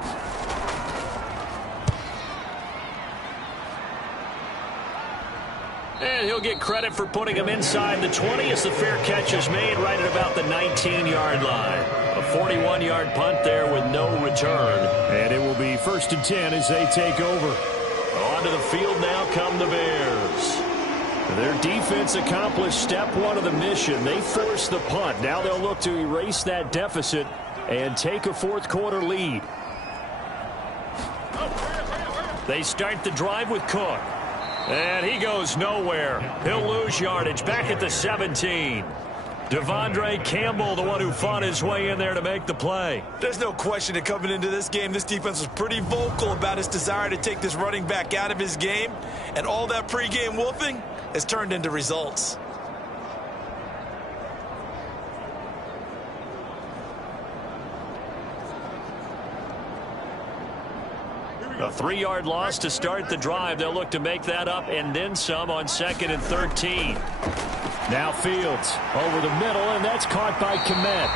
And he'll get credit for putting him inside the 20 as the fair catch is made right at about the 19-yard line. A 41-yard punt there with no return. And it will be 1st and 10 as they take over. Onto the field now come the Bears. Their defense accomplished step 1 of the mission. They forced the punt. Now they'll look to erase that deficit and take a 4th quarter lead. They start the drive with Cook. And he goes nowhere. He'll lose yardage back at the 17. Devondre Campbell, the one who fought his way in there to make the play. There's no question that coming into this game, this defense was pretty vocal about his desire to take this running back out of his game. And all that pregame wolfing has turned into results. A 3-yard loss to start the drive. They'll look to make that up and then some on 2nd and 13. Now Fields over the middle, and that's caught by Komet.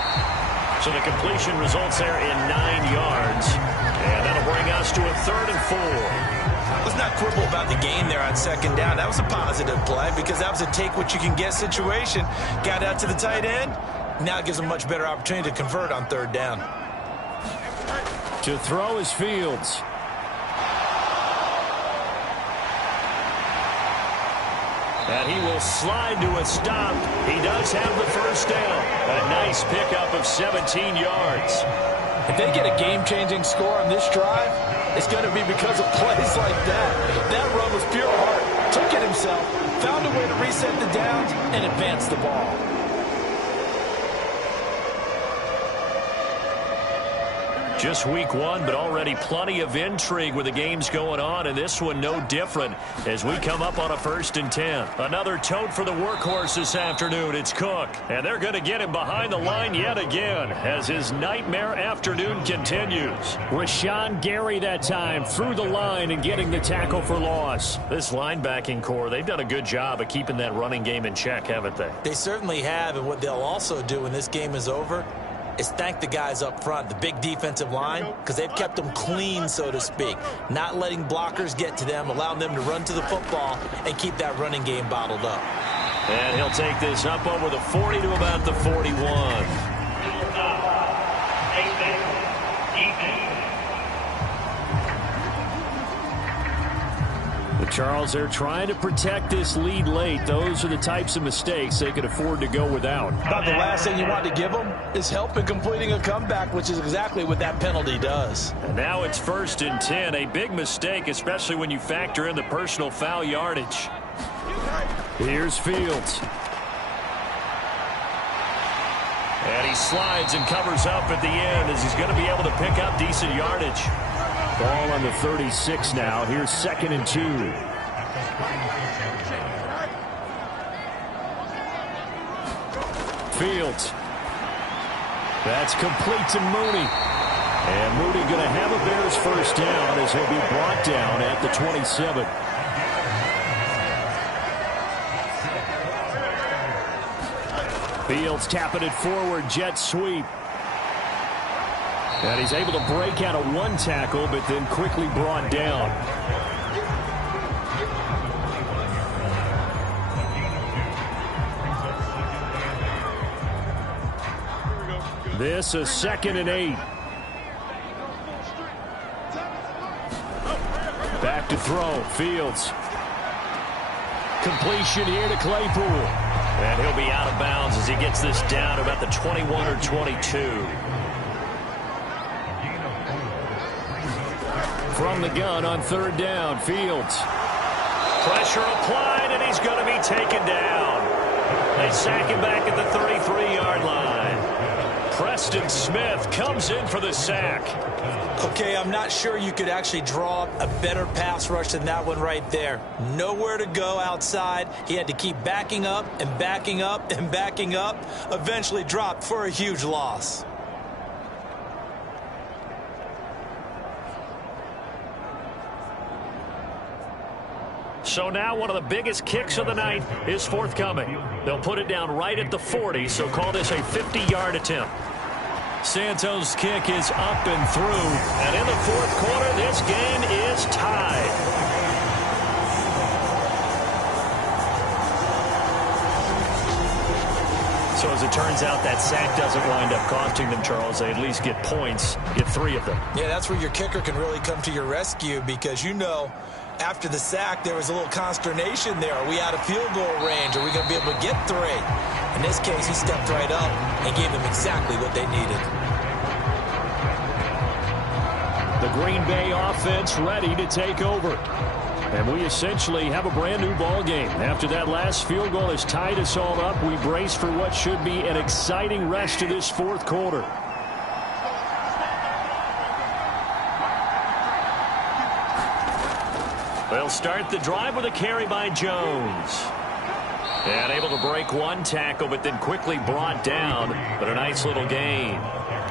So the completion results there in 9 yards. And that'll bring us to a 3rd and 4. Let's not quibble about the gain there on 2nd down. That was a positive play because that was a take-what-you-can-get situation. Got out to the tight end. Now it gives them a much better opportunity to convert on 3rd down. To throw is Fields. And he will slide to a stop. He does have the first down. A nice pickup of 17 yards. If they get a game-changing score on this drive, it's going to be because of plays like that. That run was pure heart. Took it himself, found a way to reset the downs, and advance the ball. Just week 1, but already plenty of intrigue with the games going on, and this one no different as we come up on a 1st and 10. Another tote for the workhorse this afternoon. It's Cook, and they're going to get him behind the line yet again as his nightmare afternoon continues. Rashawn Gary that time through the line and getting the tackle for loss. This linebacking core, they've done a good job of keeping that running game in check, haven't they? They certainly have, and what they'll also do when this game is over is thank the guys up front, the big defensive line, because they've kept them clean, so to speak, not letting blockers get to them, allowing them to run to the football and keep that running game bottled up. And he'll take this up over the 40 to about the 41. Charles, they're trying to protect this lead late. Those are the types of mistakes they could afford to go without. About the last thing you want to give them is help in completing a comeback, which is exactly what that penalty does. And now it's 1st and 10. A big mistake, especially when you factor in the personal foul yardage. Here's Fields. And he slides and covers up at the end as he's going to be able to pick up decent yardage. Ball on the 36 now. Here's 2nd and 2. Fields. That's complete to Mooney. And Mooney going to have a Bears first down as he'll be brought down at the 27. Fields tapping it forward. Jet sweep. And he's able to break out of 1 tackle, but then quickly brought down. This is 2nd and 8. Back to throw. Fields. Completion here to Claypool. And he'll be out of bounds as he gets this down about the 21 or 22. From the gun on 3rd down, Fields. Pressure applied, and he's going to be taken down. They sack him back at the 33-yard line. Preston Smith comes in for the sack. Okay, I'm not sure you could actually draw up a better pass rush than that one right there. Nowhere to go outside. He had to keep backing up and backing up and backing up. Eventually dropped for a huge loss. So now one of the biggest kicks of the night is forthcoming. They'll put it down right at the 40, so call this a 50-yard attempt. Santos' kick is up and through, and in the 4th quarter, this game is tied. So as it turns out, that sack doesn't wind up costing them, Charles. They at least get points, get 3 of them. Yeah, that's where your kicker can really come to your rescue because, you know, after the sack, there was a little consternation there. Are we out of field goal range? Are we going to be able to get 3? In this case, he stepped right up and gave them exactly what they needed. The Green Bay offense ready to take over. And we essentially have a brand new ball game. After that last field goal has tied us all up, we brace for what should be an exciting rest of this 4th quarter. They'll start the drive with a carry by Jones. And able to break 1 tackle, but then quickly brought down. But a nice little gain.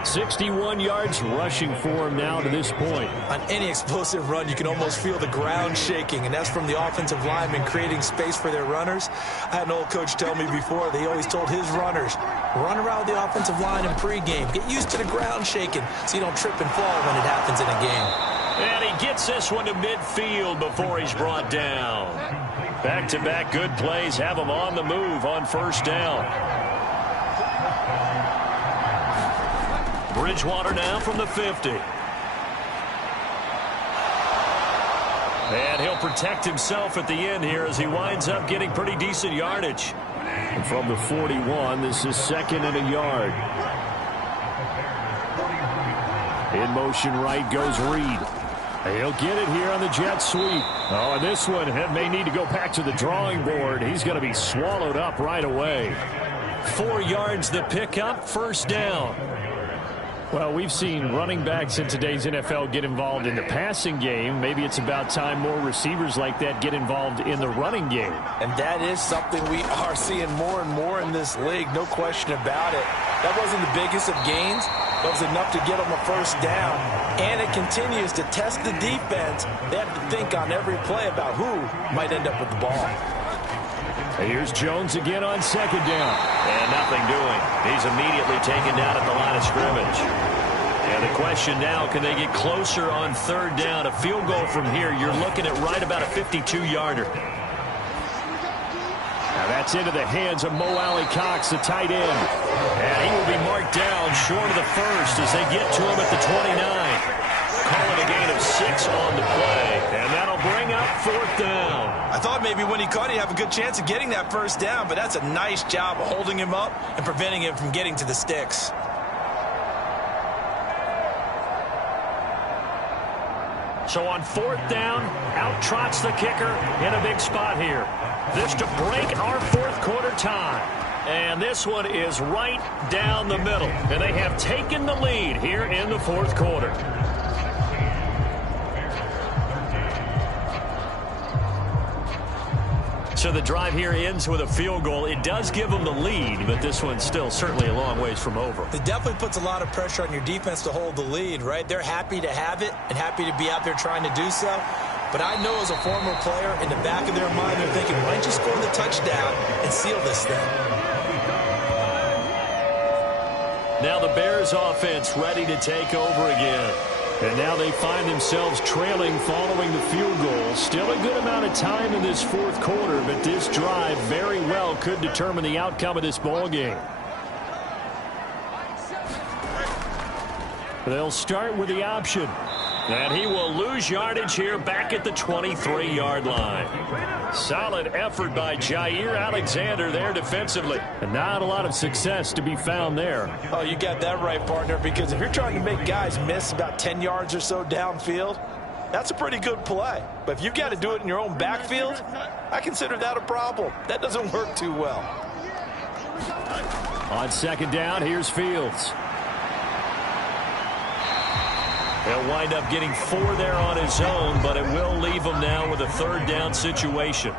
61 yards rushing for him now to this point. On any explosive run, you can almost feel the ground shaking, and that's from the offensive linemen creating space for their runners. I had an old coach tell me before, they always told his runners, run around the offensive line in pregame. Get used to the ground shaking so you don't trip and fall when it happens in a game. And he gets this one to midfield before he's brought down. Back-to-back good plays have him on the move on first down. Bridgewater now from the 50. And he'll protect himself at the end here as he winds up getting pretty decent yardage. And from the 41, this is 2nd and a yard. In motion right goes Reed. He'll get it here on the jet sweep. Oh, and this one may need to go back to the drawing board. He's going to be swallowed up right away. 4 yards the pickup, first down. Well, we've seen running backs in today's NFL get involved in the passing game. Maybe it's about time more receivers like that get involved in the running game. And that is something we are seeing more and more in this league, no question about it. That wasn't the biggest of gains. That was enough to get them a first down. And it continues to test the defense. They have to think on every play about who might end up with the ball. Here's Jones again on 2nd down. And nothing doing. He's immediately taken down at the line of scrimmage. And the question now, can they get closer on 3rd down? A field goal from here, you're looking at right about a 52-yarder. Now that's into the hands of Mo Alley-Cox, the tight end. And he will be marked down short of the first as they get to him at the 29. Call it a gain of 6 on the play. And that'll bring up 4th down. I thought maybe when he caught it, he'd have a good chance of getting that first down, but that's a nice job of holding him up and preventing him from getting to the sticks. So on 4th down, out trots the kicker in a big spot here. This to break our 4th quarter time. And this one is right down the middle. And they have taken the lead here in the 4th quarter. So the drive here ends with a field goal. It does give them the lead, but this one's still certainly a long ways from over. It definitely puts a lot of pressure on your defense to hold the lead, right? They're happy to have it and happy to be out there trying to do so. But I know as a former player, in the back of their mind, they're thinking, why don't you score the touchdown and seal this thing? Now the Bears offense ready to take over again. And now they find themselves trailing following the field goal. Still a good amount of time in this 4th quarter, but this drive very well could determine the outcome of this ball game. They'll start with the option. And he will lose yardage here back at the 23-yard line. Solid effort by Jair Alexander there defensively. And not a lot of success to be found there. Oh, you got that right, partner, because if you're trying to make guys miss about 10 yards or so downfield, that's a pretty good play. But if you've got to do it in your own backfield, I consider that a problem. That doesn't work too well. On 2nd down, here's Fields. He'll wind up getting 4 there on his own, but it will leave him now with a 3rd down situation.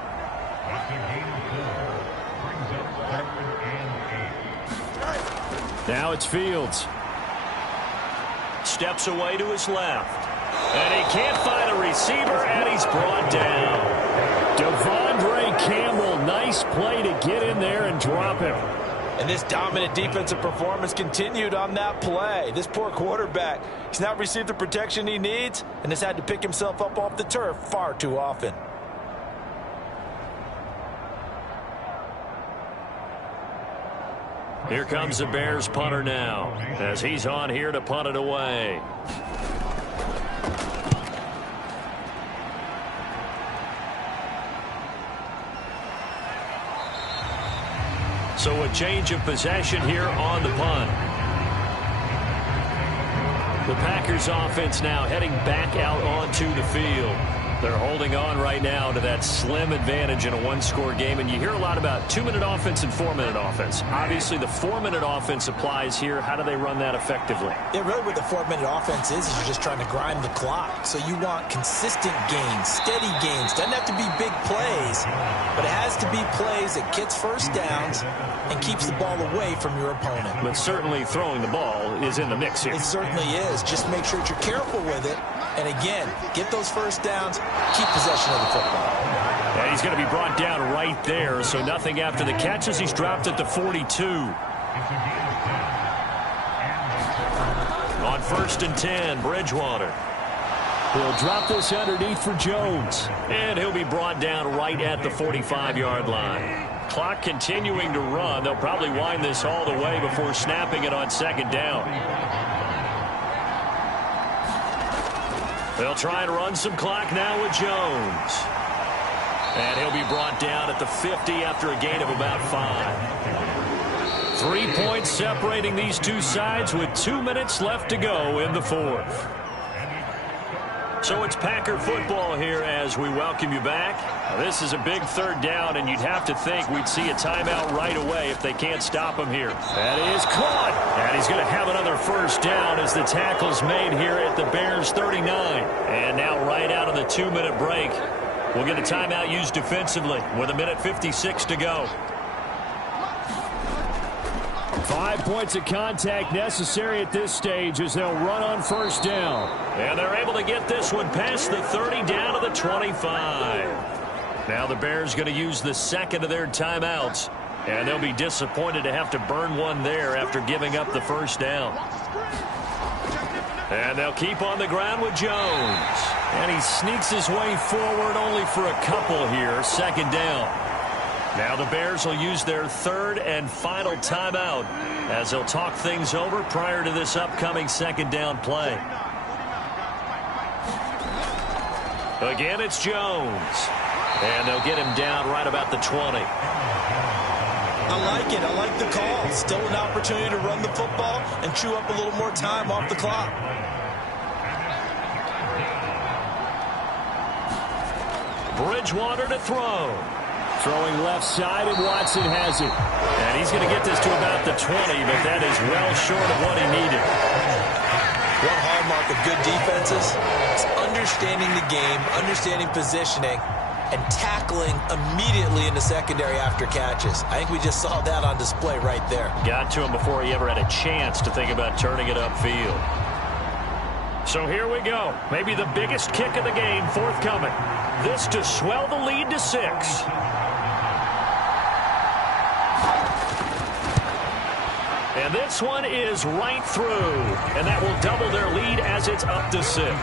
Now it's Fields. Steps away to his left. And he can't find a receiver, and he's brought down. Devondre Campbell, nice play to get in there and drop him. And this dominant defensive performance continued on that play. This poor quarterback, he's not received the protection he needs and has had to pick himself up off the turf far too often. Here comes the Bears punter now as he's on here to punt it away. So a change of possession here on the punt. The Packers offense now heading back out onto the field. They're holding on right now to that slim advantage in a one-score game, and you hear a lot about 2-minute offense and 4-minute offense. Obviously, the 4-minute offense applies here. How do they run that effectively? Yeah, really what the 4-minute offense is you're just trying to grind the clock. So you want consistent gains, steady gains. Doesn't have to be big plays, but it has to be plays that gets first downs and keeps the ball away from your opponent. But certainly throwing the ball is in the mix here. It certainly is. Just make sure that you're careful with it. And again, get those first downs, keep possession of the football. And he's going to be brought down right there, so nothing after the catches. He's dropped at the 42. On 1st and 10, Bridgewater. He'll drop this underneath for Jones. And he'll be brought down right at the 45-yard line. Clock continuing to run. They'll probably wind this all the way before snapping it on 2nd down. They'll try and run some clock now with Jones. And he'll be brought down at the 50 after a gain of about 5. 3 points separating these two sides with 2 minutes left to go in the 4th. So it's Packer football here as we welcome you back. Now, this is a big 3rd down, and you'd have to think we'd see a timeout right away if they can't stop him here. That is caught. And he's going to have another first down as the tackle's made here at the Bears 39. And now right out of the 2-minute break, we'll get a timeout used defensively with 1:56 to go. 5 points of contact necessary at this stage as they'll run on 1st down. And they're able to get this one past the 30 down to the 25. Now the Bears going to use the 2nd of their timeouts. And they'll be disappointed to have to burn one there after giving up the 1st down. And they'll keep on the ground with Jones. And he sneaks his way forward only for a couple here. 2nd down. Now the Bears will use their 3rd and final timeout as they'll talk things over prior to this upcoming 2nd down play. Again, it's Jones. And they'll get him down right about the 20. I like it. I like the call. Still an opportunity to run the football and chew up a little more time off the clock. Bridgewater to throw. Throwing left side, and Watson has it. And he's going to get this to about the 20, but that is well short of what he needed. One hallmark of good defenses is understanding the game, understanding positioning, and tackling immediately in the secondary after catches. I think we just saw that on display right there. Got to him before he ever had a chance to think about turning it upfield. So here we go. Maybe the biggest kick of the game forthcoming. This to swell the lead to 6. And this one is right through. And that will double their lead as it's up to 6.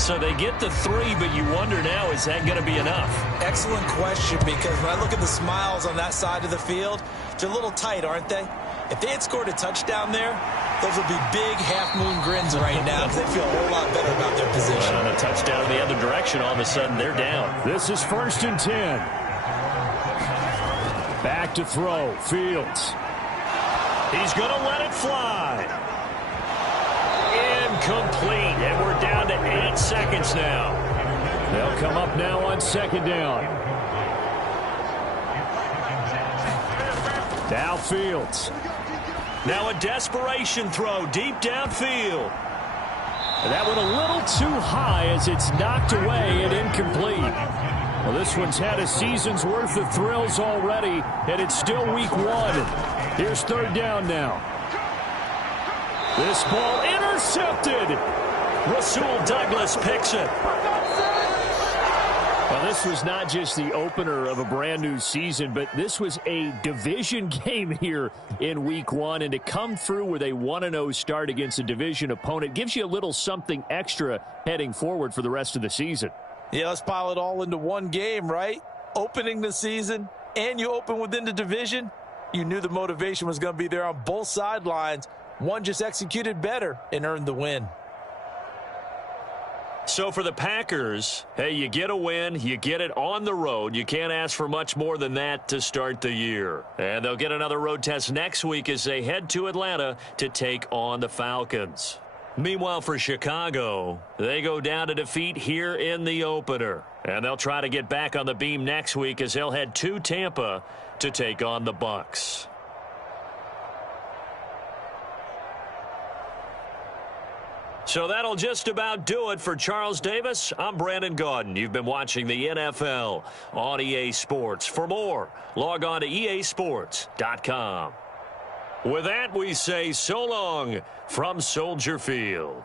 So they get the 3, but you wonder now, is that going to be enough? Excellent question, because when I look at the smiles on that side of the field, they're a little tight, aren't they? If they had scored a touchdown there, those would be big half-moon grins right now because they feel a whole lot better about their position. And a touchdown in the other direction, all of a sudden they're down. This is 1st and 10. Back to throw. Fields. He's going to let it fly. Incomplete. And we're down to 8 seconds now. They'll come up now on 2nd down. Now Fields. Now a desperation throw deep downfield. That one a little too high as it's knocked away and incomplete. Well, this one's had a season's worth of thrills already, and it's still week 1. Here's 3rd down now. This ball intercepted. Rasul Douglas picks it. Well, this was not just the opener of a brand new season, but this was a division game here in week 1. And to come through with a 1-0 start against a division opponent gives you a little something extra heading forward for the rest of the season. Yeah, let's pile it all into one game, right? Opening the season, and you open within the division. You knew the motivation was going to be there on both sidelines. One just executed better and earned the win. So for the Packers, hey, you get a win, you get it on the road. You can't ask for much more than that to start the year. And they'll get another road test next week as they head to Atlanta to take on the Falcons. Meanwhile, for Chicago, they go down to defeat here in the opener. And they'll try to get back on the beam next week as they'll head to Tampa to take on the Bucs. So that'll just about do it for Charles Davis. I'm Brandon Gaudin. You've been watching the NFL on EA Sports. For more, log on to easports.com. With that, we say so long from Soldier Field.